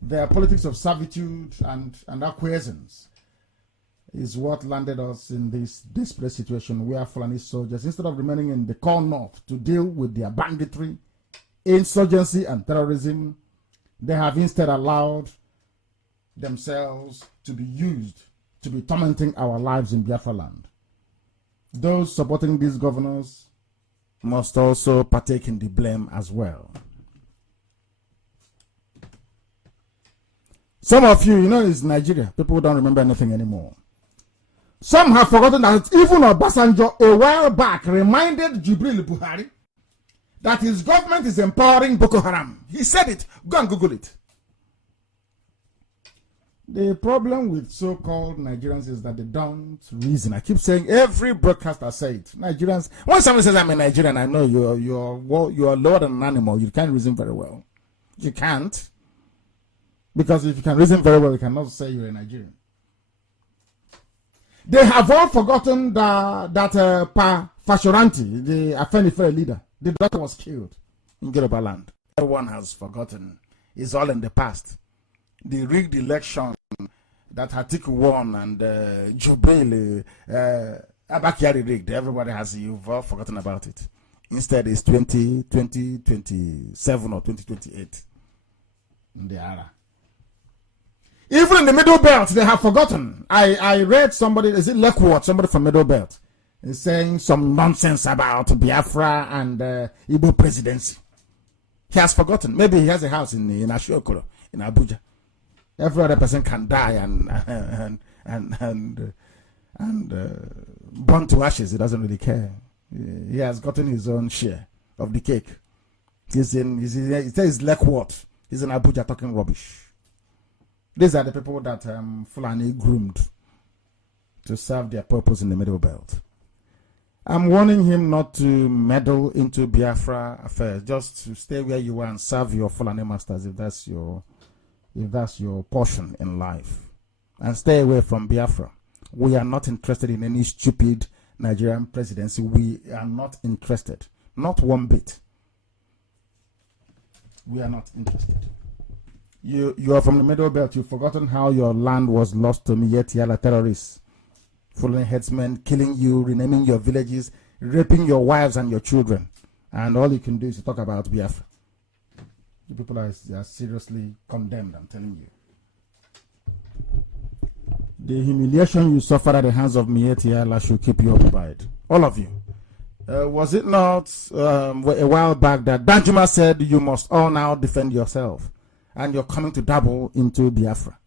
Their politics of servitude and acquiescence is what landed us in this desperate situation where Fulani soldiers, instead of remaining in the core north to deal with their banditry, insurgency and terrorism, they have instead allowed themselves to be used to be tormenting our lives in Biafra land. Those supporting these governors must also partake in the blame as well. Some of you, it's Nigeria. People don't remember anything anymore. Some have forgotten that even Obasanjo a while back reminded Jibril Buhari that his government is empowering Boko Haram. He said it. Go and Google it. The problem with so-called Nigerians is that they don't reason. I keep saying, every broadcaster say it. Nigerians, when someone says I'm a Nigerian, I know you're lower than an animal. You can't reason very well. You can't. Because if you can reason very well, you cannot say you're a Nigerian. They have all forgotten that Pa Fashoranti, the Afenifere leader, the daughter was killed in Yoruba land. Everyone has forgotten. It's all in the past. The rigged election that Atiku won and Jubril Abakiari rigged. Everybody you've all forgotten about it. Instead, it's 2027 or 2028 in the era. Even in the Middle Belt, they have forgotten. I read somebody, is it Lekwood, somebody from Middle Belt, is saying some nonsense about Biafra and Igbo presidency. He has forgotten. Maybe he has a house in Ashiokoro, in Abuja. Every other person can die and burn to ashes. He doesn't really care. He has gotten his own share of the cake. He says Lekwood. He's in Abuja talking rubbish. These are the people that Fulani groomed to serve their purpose in the Middle Belt. I'm warning him not to meddle into Biafra affairs, just to stay where you are and serve your Fulani masters if that's your portion in life. And stay away from Biafra. We are not interested in any stupid Nigerian presidency. We are not interested. Not one bit. We are not interested. You are from the Middle Belt. You've forgotten how your land was lost to Miyetti terrorists. Fulani headsmen killing you, renaming your villages, raping your wives and your children. And all you can do is to talk about Biafra. The people are seriously condemned, I'm telling you. The humiliation you suffered at the hands of Miyetti should keep you occupied. All of you. Was it not a while back that Danjuma said you must all now defend yourself? And you're coming to dabble into Biafra.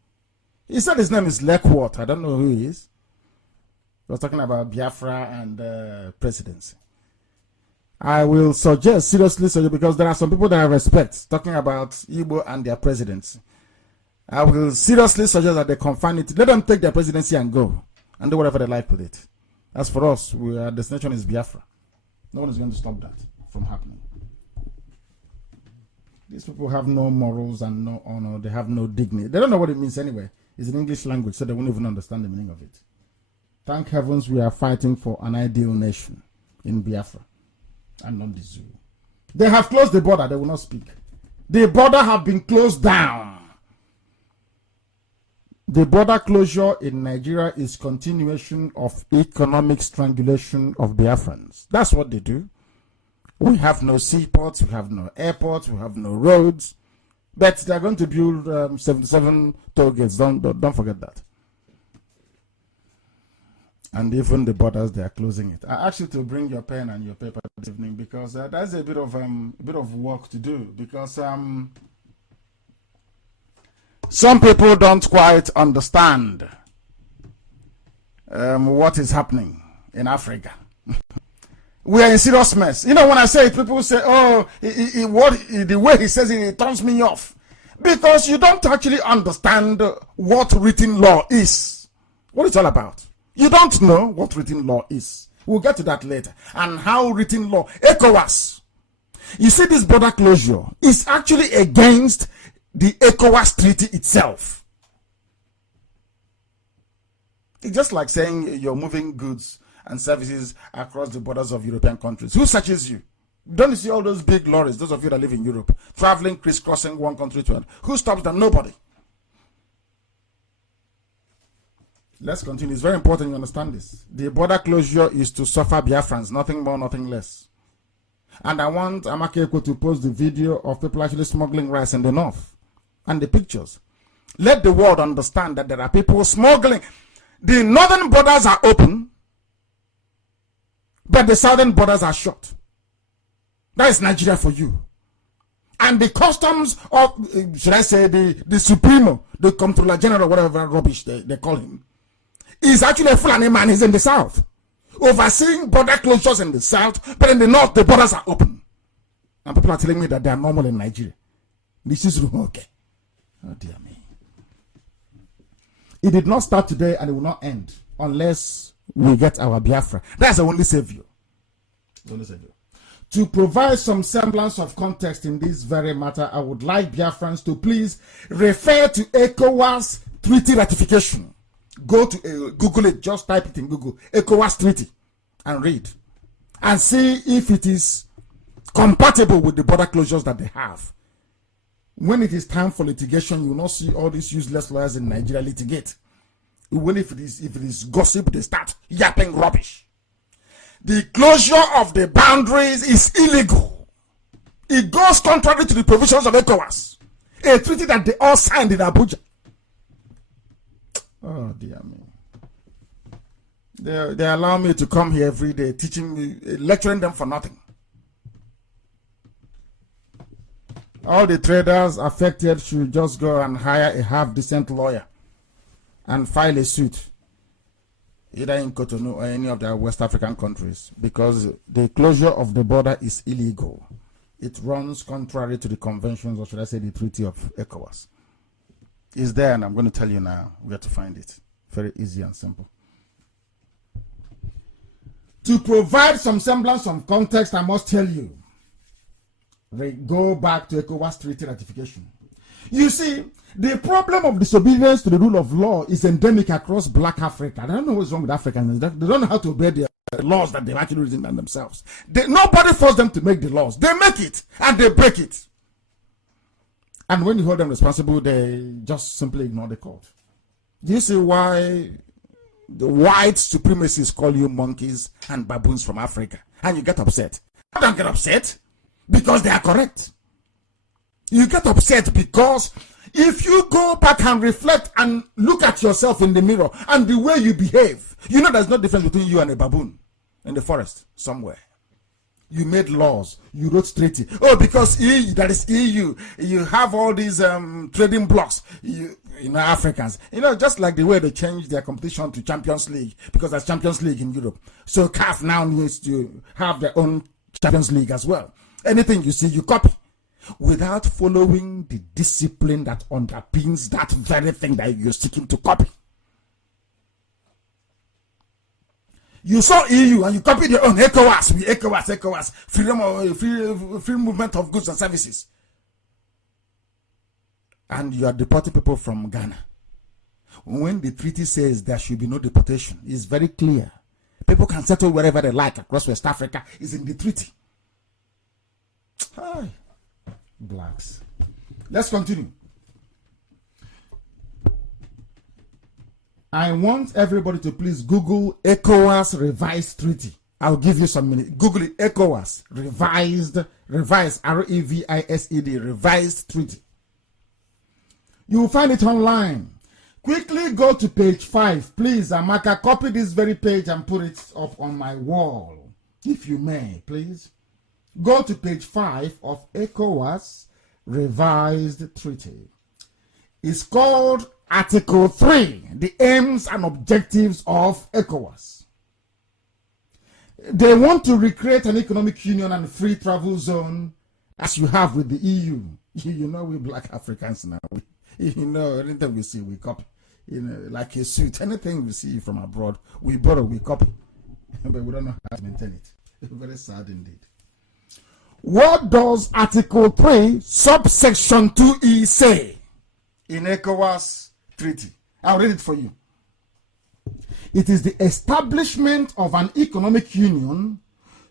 He said his name is Lekworth. I don't know who he is. He was talking about Biafra and presidency. I will suggest, seriously suggest, because there are some people that I respect talking about Igbo and their presidency. I will seriously suggest that they confine it. Let them take their presidency and go and do whatever they like with it. As for us, our destination is Biafra. No one is going to stop that from happening. These people have no morals and no honor. They have no dignity. They don't know what it means anyway. It's an English language, so they won't even understand the meaning of it. Thank heavens we are fighting for an ideal nation in Biafra and not the zoo. They have closed the border. They will not speak. The border have been closed down. The border closure in Nigeria is continuation of economic strangulation of Biafrans. That's what they do. We have no seaports, we have no airports, we have no roads. But they're going to build 77 toll gates. Don't forget that. And even the borders, they are closing it. I ask you to bring your pen and your paper this evening because there's a bit of work to do. Because some people don't quite understand what is happening in Africa. We are in serious mess. You know, when I say it, people say, "Oh, the way he says it turns me off," because you don't actually understand what written law is. What it's all about. You don't know what written law is. We'll get to that later. And how written law, ECOWAS. You see, this border closure is actually against the ECOWAS treaty itself. It's just like saying you're moving goods and services across the borders of European countries. Who searches you? Don't you see all those big lorries, those of you that live in Europe, traveling, crisscrossing one country to another? Who stops them? Nobody. Let's continue. It's very important you understand this. The border closure is to suffer Biafrans, nothing more, nothing less. And I want Amakeko to post the video of people actually smuggling rice in the north and the pictures. Let the world understand that there are people smuggling. The northern borders are open, but the southern borders are shut. That is Nigeria for you. And the customs of, should I say, the Supremo, the Comptroller General, whatever rubbish they call him, is actually a Fulani man. He's in the south, overseeing border closures in the south, but in the north, the borders are open. And people are telling me that they are normal in Nigeria. This is okay. Oh, dear me. It did not start today and it will not end unless we get our Biafra. That's the only savior. The only savior. To provide some semblance of context in this very matter, I would like Biafrans to please refer to ECOWAS treaty ratification. Go to Google it, just type it in Google, ECOWAS treaty, and read. And see if it is compatible with the border closures that they have. When it is time for litigation, you will not see all these useless lawyers in Nigeria litigate. Even if it is gossip, they start yapping rubbish. The closure of the boundaries is illegal. It goes contrary to the provisions of ECOWAS, a treaty that they all signed in Abuja. Oh dear me. They allow me to come here every day, teaching me, lecturing them for nothing. All the traders affected should just go and hire a half-decent lawyer and file a suit, either in Cotonou or any of the West African countries, because the closure of the border is illegal. It runs contrary to the conventions, or should I say the Treaty of ECOWAS. It's there, and I'm going to tell you now where to find it. Very easy and simple. To provide some semblance of context, I must tell you, go back to ECOWAS Treaty ratification. You see, the problem of disobedience to the rule of law is endemic across Black Africa. I don't know what's wrong with Africans. They don't know how to obey the laws that they've actually written down themselves. Nobody forced them to make the laws. They make it and they break it. And when you hold them responsible, they just simply ignore the court. Do you see why the white supremacists call you monkeys and baboons from Africa? And you get upset. I don't get upset because they are correct. You get upset because if you go back and reflect and look at yourself in the mirror and the way you behave, you know there's no difference between you and a baboon in the forest somewhere. You made laws, you wrote treaty. Oh, because EU, that is EU, you have all these trading blocks, you know, Africans. You know, just like the way they changed their competition to Champions League, because there's Champions League in Europe. So CAF now needs to have their own Champions League as well. Anything you see, you copy, without following the discipline that underpins that very thing that you're seeking to copy. You saw EU and you copied your own ECOWAS, free movement of goods and services. And you are deporting people from Ghana. When the treaty says there should be no deportation, it's very clear. People can settle wherever they like across West Africa. It's in the treaty. Hi, blacks. Let's continue. I want everybody to please Google ECOWAS revised treaty. I'll give you some minutes. Google it. ECOWAS revised, R-E-V-I-S-E-D, revised treaty. You will find it online. Quickly go to page 5. Please, Amaka, copy this very page and put it up on my wall. If you may, please. Go to page 5 of ECOWAS revised treaty. It's called Article 3, the aims and objectives of ECOWAS. They want to recreate an economic union and free travel zone as you have with the EU. You know, we black Africans now. You know, anything we see, we copy. You know, like a suit, anything we see from abroad, we borrow, we copy. But we don't know how to maintain it. Very sad indeed. What does Article 3, subsection 2E say in ECOWAS treaty? I'll read it for you. It is the establishment of an economic union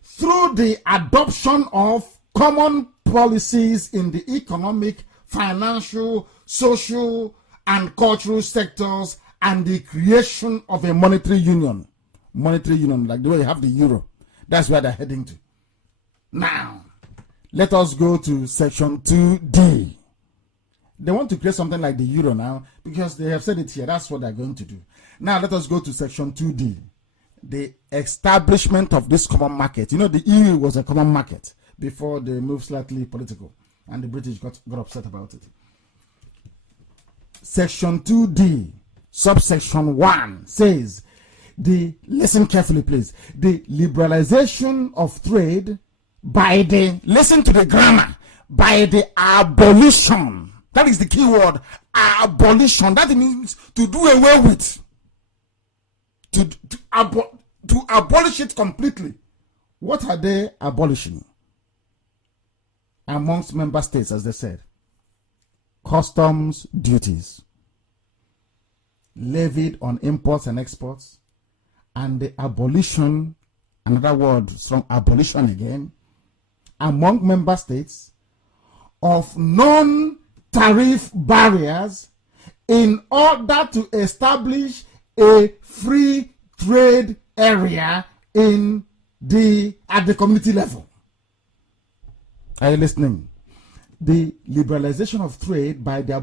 through the adoption of common policies in the economic, financial, social, and cultural sectors, and the creation of a monetary union. Monetary union, like the way you have the euro. That's where they're heading to. Now, let us go to section 2D. They want to create something like the euro now because they have said it here. That's what they're going to do. Now let us go to section 2D. The establishment of this common market. You know, the EU was a common market before they moved slightly political and the British got upset about it. Section 2D, subsection 1 says, listen carefully please, the liberalization of trade by the, listen to the grammar, by the abolition. That is the key word, abolition. That means to do away with. To abolish it completely. What are they abolishing? Amongst member states, as they said, customs duties levied on imports and exports, and the abolition, another word, strong abolition again, among member states of non-tariff barriers in order to establish a free trade area at the community level. Are you listening? The liberalization of trade by the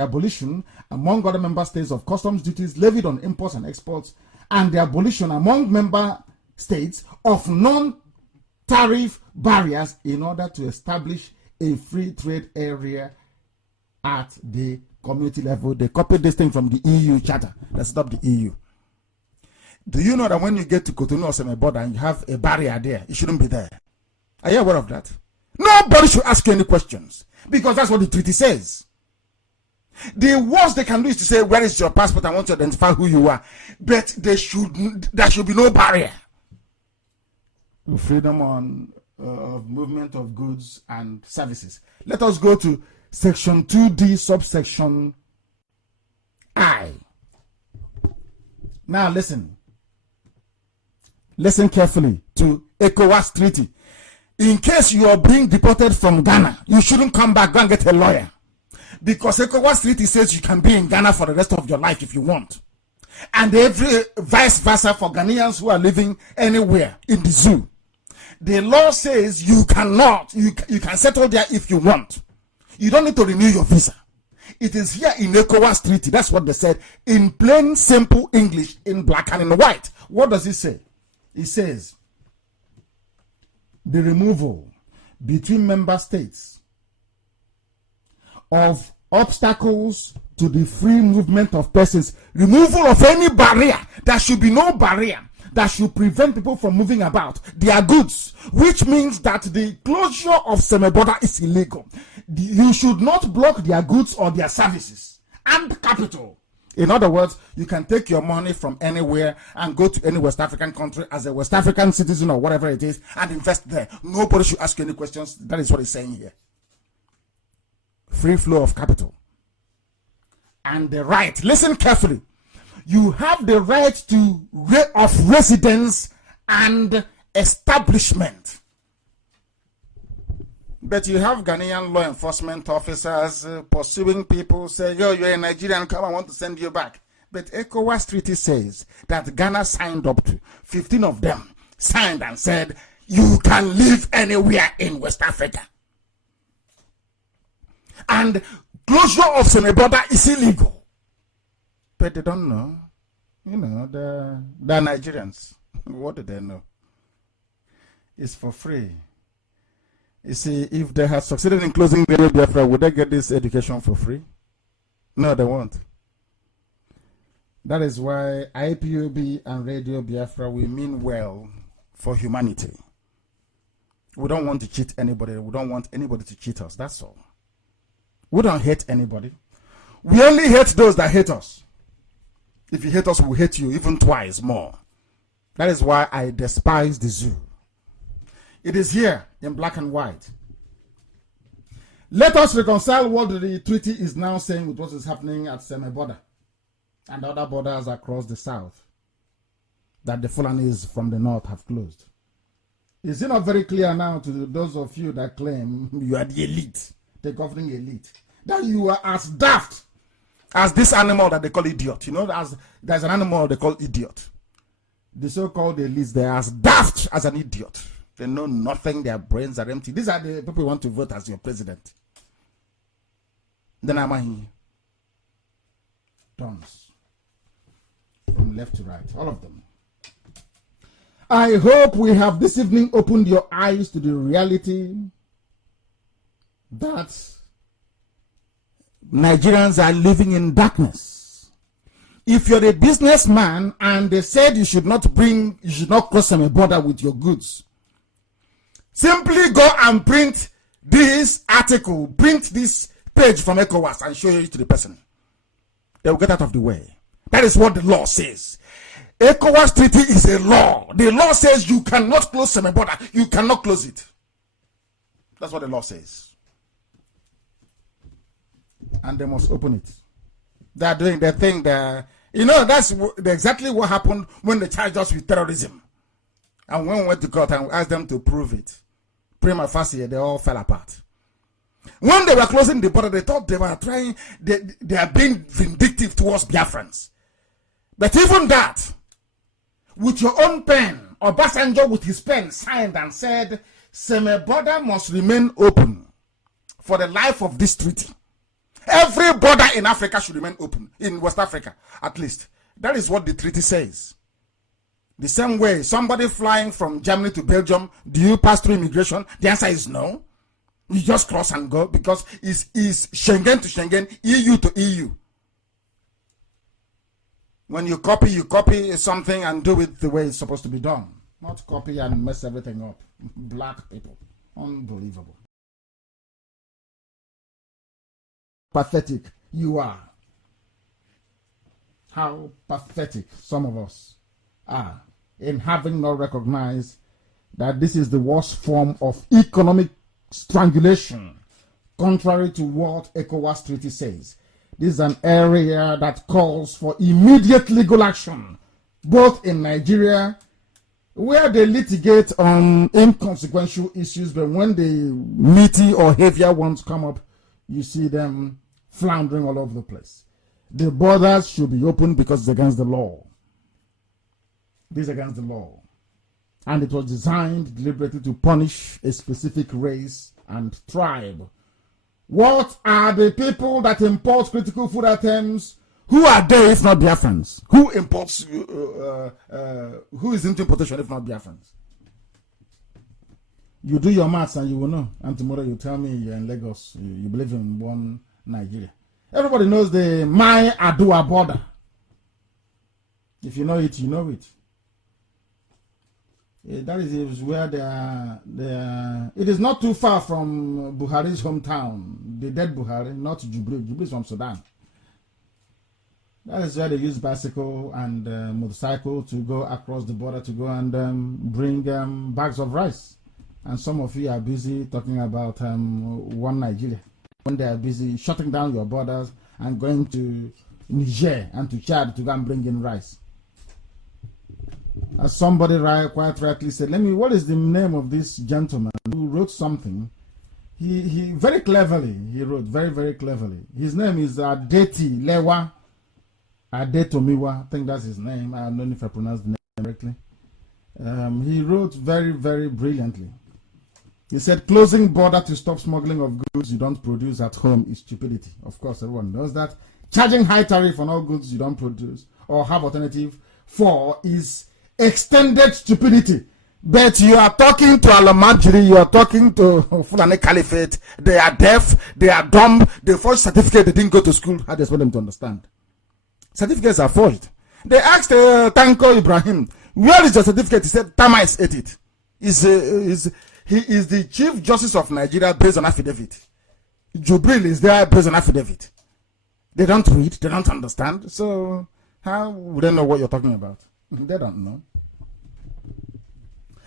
abolition among other member states of customs duties levied on imports and exports, and the abolition among member states of non-tariff barriers in order to establish a free trade area at the community level. They copied this thing from the EU charter that set up the EU. Do you know that when you get to Cotonou or Seme border and you have a barrier there, it shouldn't be there? Are you aware of that? Nobody should ask you any questions because that's what the treaty says. The worst they can do is to say, where is your passport? I want to identify who you are. But there should be no barrier. freedom on of movement of goods and services. Let us go to section 2D, subsection I. Now listen. Listen carefully to ECOWAS Treaty. In case you are being deported from Ghana, you shouldn't come back, go and get a lawyer. Because ECOWAS Treaty says you can be in Ghana for the rest of your life if you want. And every vice versa for Ghanaians who are living anywhere in the zoo. The law says you cannot, you can settle there if you want. You don't need to renew your visa. It is here in ECOWAS Treaty. That's what they said in plain, simple English, in black and in white. What does it say? It says the removal between member states of obstacles to the free movement of persons, removal of any barrier. There should be no barrier that should prevent people from moving about their goods, which means that the closure of semi-border is illegal. You should not block their goods or their services and capital. In other words, you can take your money from anywhere and go to any West African country as a West African citizen or whatever it is and invest there. Nobody should ask you any questions. That is what he's saying here. Free flow of capital. And the right, listen carefully, you have the right of residence and establishment. But you have Ghanaian law enforcement officers pursuing people, saying, yo, you're a Nigerian, come, I want to send you back. But ECOWAS Treaty says that Ghana signed up to, 15 of them signed and said, you can live anywhere in West Africa. And closure of semi-border is illegal. But they don't know. You know, they're Nigerians. What do they know? It's for free. You see, if they had succeeded in closing Radio Biafra, would they get this education for free? No, they won't. That is why IPOB and Radio Biafra, we mean well for humanity. We don't want to cheat anybody. We don't want anybody to cheat us. That's all. We don't hate anybody. We only hate those that hate us. If you hate us, we'll hate you even twice more. That is why I despise the zoo. It is here in black and white. Let us reconcile what the treaty is now saying with what is happening at semi-border and other borders across the south that the Fulanis from the north have closed. Is it not very clear now to those of you that claim you are the elite, the governing elite, that you are as daft as this animal that they call idiot? You know, there's an animal they call idiot. The so-called elites, they are as daft as an idiot. They know nothing, their brains are empty. These are the people who want to vote as your president. Then am I here? Tons. From left to right, all of them. I hope we have this evening opened your eyes to the reality that Nigerians are living in darkness. If you're a businessman and they said you should not cross a border with your goods, simply go and print this article, print this page from ECOWAS and show it to the person. They will get out of the way. That is what the law says. ECOWAS Treaty is a law. The law says you cannot close semi-border. You cannot close it. That's what the law says. And they must open it. They are doing their thing there. You know, that's exactly what happened when they charged us with terrorism. And when we went to court and we asked them to prove it, prima facie, they all fell apart. When they were closing the border, they thought they were trying, they are being vindictive towards Biafrans. But even that, with your own pen, Obasanjo with his pen signed and said, semi-border must remain open for the life of this treaty. Every border in Africa should remain open, in West Africa at least. That is what the treaty says. The same way, somebody flying from Germany to Belgium, do you pass through immigration? The answer is no. You just cross and go because it's Schengen to Schengen, EU to EU. When you copy something and do it the way it's supposed to be done. Not copy and mess everything up. Black people. Unbelievable. Pathetic you are. How pathetic some of us are in having not recognized that this is the worst form of economic strangulation, contrary to what ECOWAS Treaty says. This is an area that calls for immediate legal action, both in Nigeria, where they litigate on inconsequential issues, but when the meaty or heavier ones come up, you see them floundering all over the place. The borders should be open because it's against the law. This is against the law. And it was designed deliberately to punish a specific race and tribe. What are the people that import critical food items? Who are they if not Biafrans? Who imports, who is into importation if not Biafrans? You do your maths and you will know. And tomorrow you tell me you're in Lagos, you believe in one Nigeria. Everybody knows the My Adua border. If you know it, you know it. That is where they are. It is not too far from Buhari's hometown, the dead Buhari, not Jubilee. Jubilee is from Sudan. That is where they use bicycle and motorcycle to go across the border to go and bring bags of rice. And some of you are busy talking about one Nigeria, when they are busy shutting down your borders and going to Niger and to Chad to go and bring in rice. As somebody quite rightly said, what is the name of this gentleman who wrote something? He very cleverly, he wrote very, very cleverly. His name is Adeti Lewa Adetomiwa. I think that's his name. I don't know if I pronounced the name correctly. He wrote very, very brilliantly. He said, closing border to stop smuggling of goods you don't produce at home is stupidity. Of course, everyone knows that. Charging high tariff on all goods you don't produce or have alternative for is extended stupidity. But you are talking to Alamajiri, you are talking to Fulani Caliphate. They are deaf, they are dumb, they forged certificate, they didn't go to school. How do you expect them to understand? Certificates are forged. They asked Tanko Ibrahim, where is your certificate? He said, Tamais ate it. He is the Chief Justice of Nigeria based on affidavit. Jubril is there based on affidavit. They don't read, they don't understand. So how would they know what you're talking about? They don't know.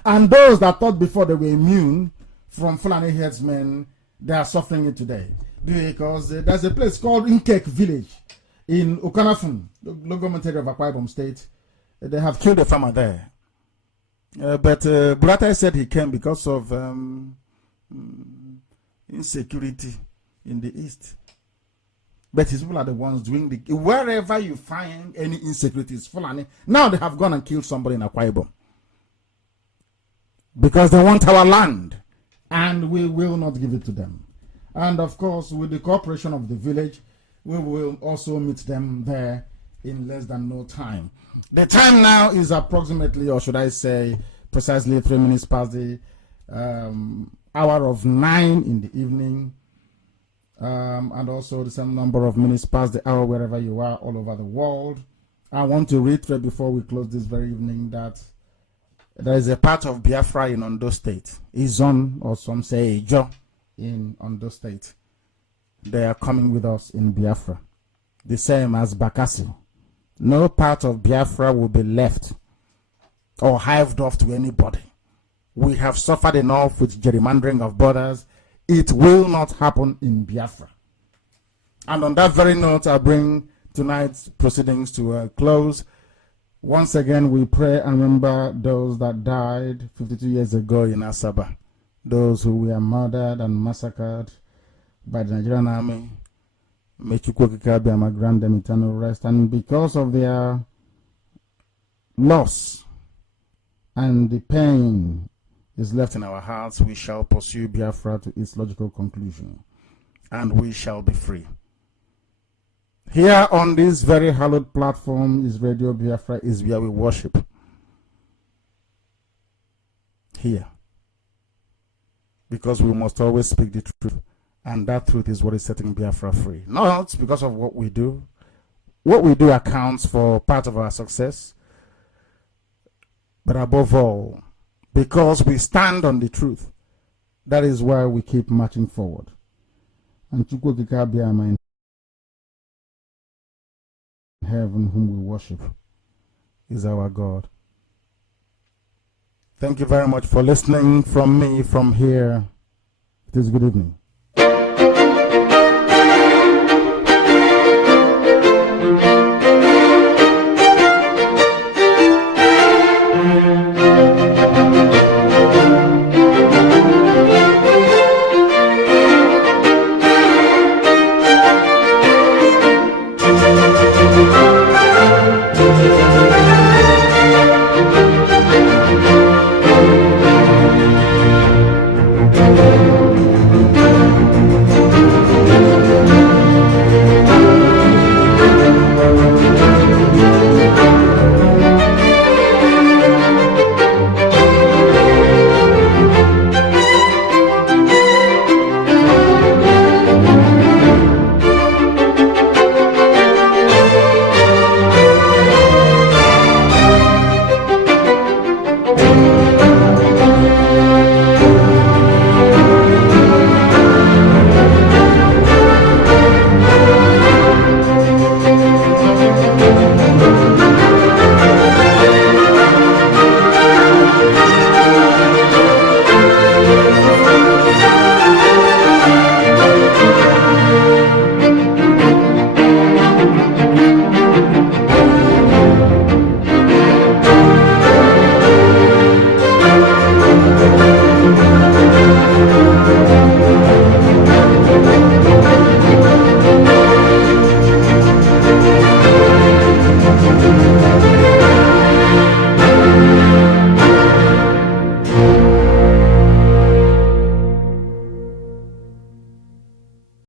And those that thought before they were immune from Fulani headsmen, they are suffering it today. Because there's a place called Inkek village in Okanafun, the local government area of Akwa Ibom State. They have killed a farmer there. But Buratai said he came because of insecurity in the east. But his people are the ones doing the... Wherever you find any insecurities, Fulani, now they have gone and killed somebody in Akwa Ibom. Because they want our land. And we will not give it to them. And of course, with the cooperation of the village, we will also meet them there in less than no time. The time now is approximately, or should I say, precisely 3 minutes past the hour of 9 in the evening. And also the same number of minutes past the hour wherever you are all over the world. I want to reiterate before we close this very evening that there is a part of Biafra in Ondo State, Izon, or some say Ijo, in Ondo State. They are coming with us in Biafra. The same as Bakassi. No part of Biafra will be left or hived off to anybody. We have suffered enough with gerrymandering of borders. It will not happen in Biafra. And on that very note, I bring tonight's proceedings to a close. Once again, we pray and remember those that died 52 years ago in Asaba. Those who were murdered and massacred by the Nigerian army. May Chukwokika grant them eternal rest. And because of their loss and the pain is left in our hearts, we shall pursue Biafra to its logical conclusion. And we shall be free. Here on this very hallowed platform is Radio Biafra, is where we worship. Here. Because we must always speak the truth. And that truth is what is setting Biafra free. Not because of what we do. What we do accounts for part of our success. But above all, because we stand on the truth. That is why we keep marching forward. And Chukwokika Biama in heaven, whom we worship, is our God. Thank you very much for listening from me from here. It is good evening.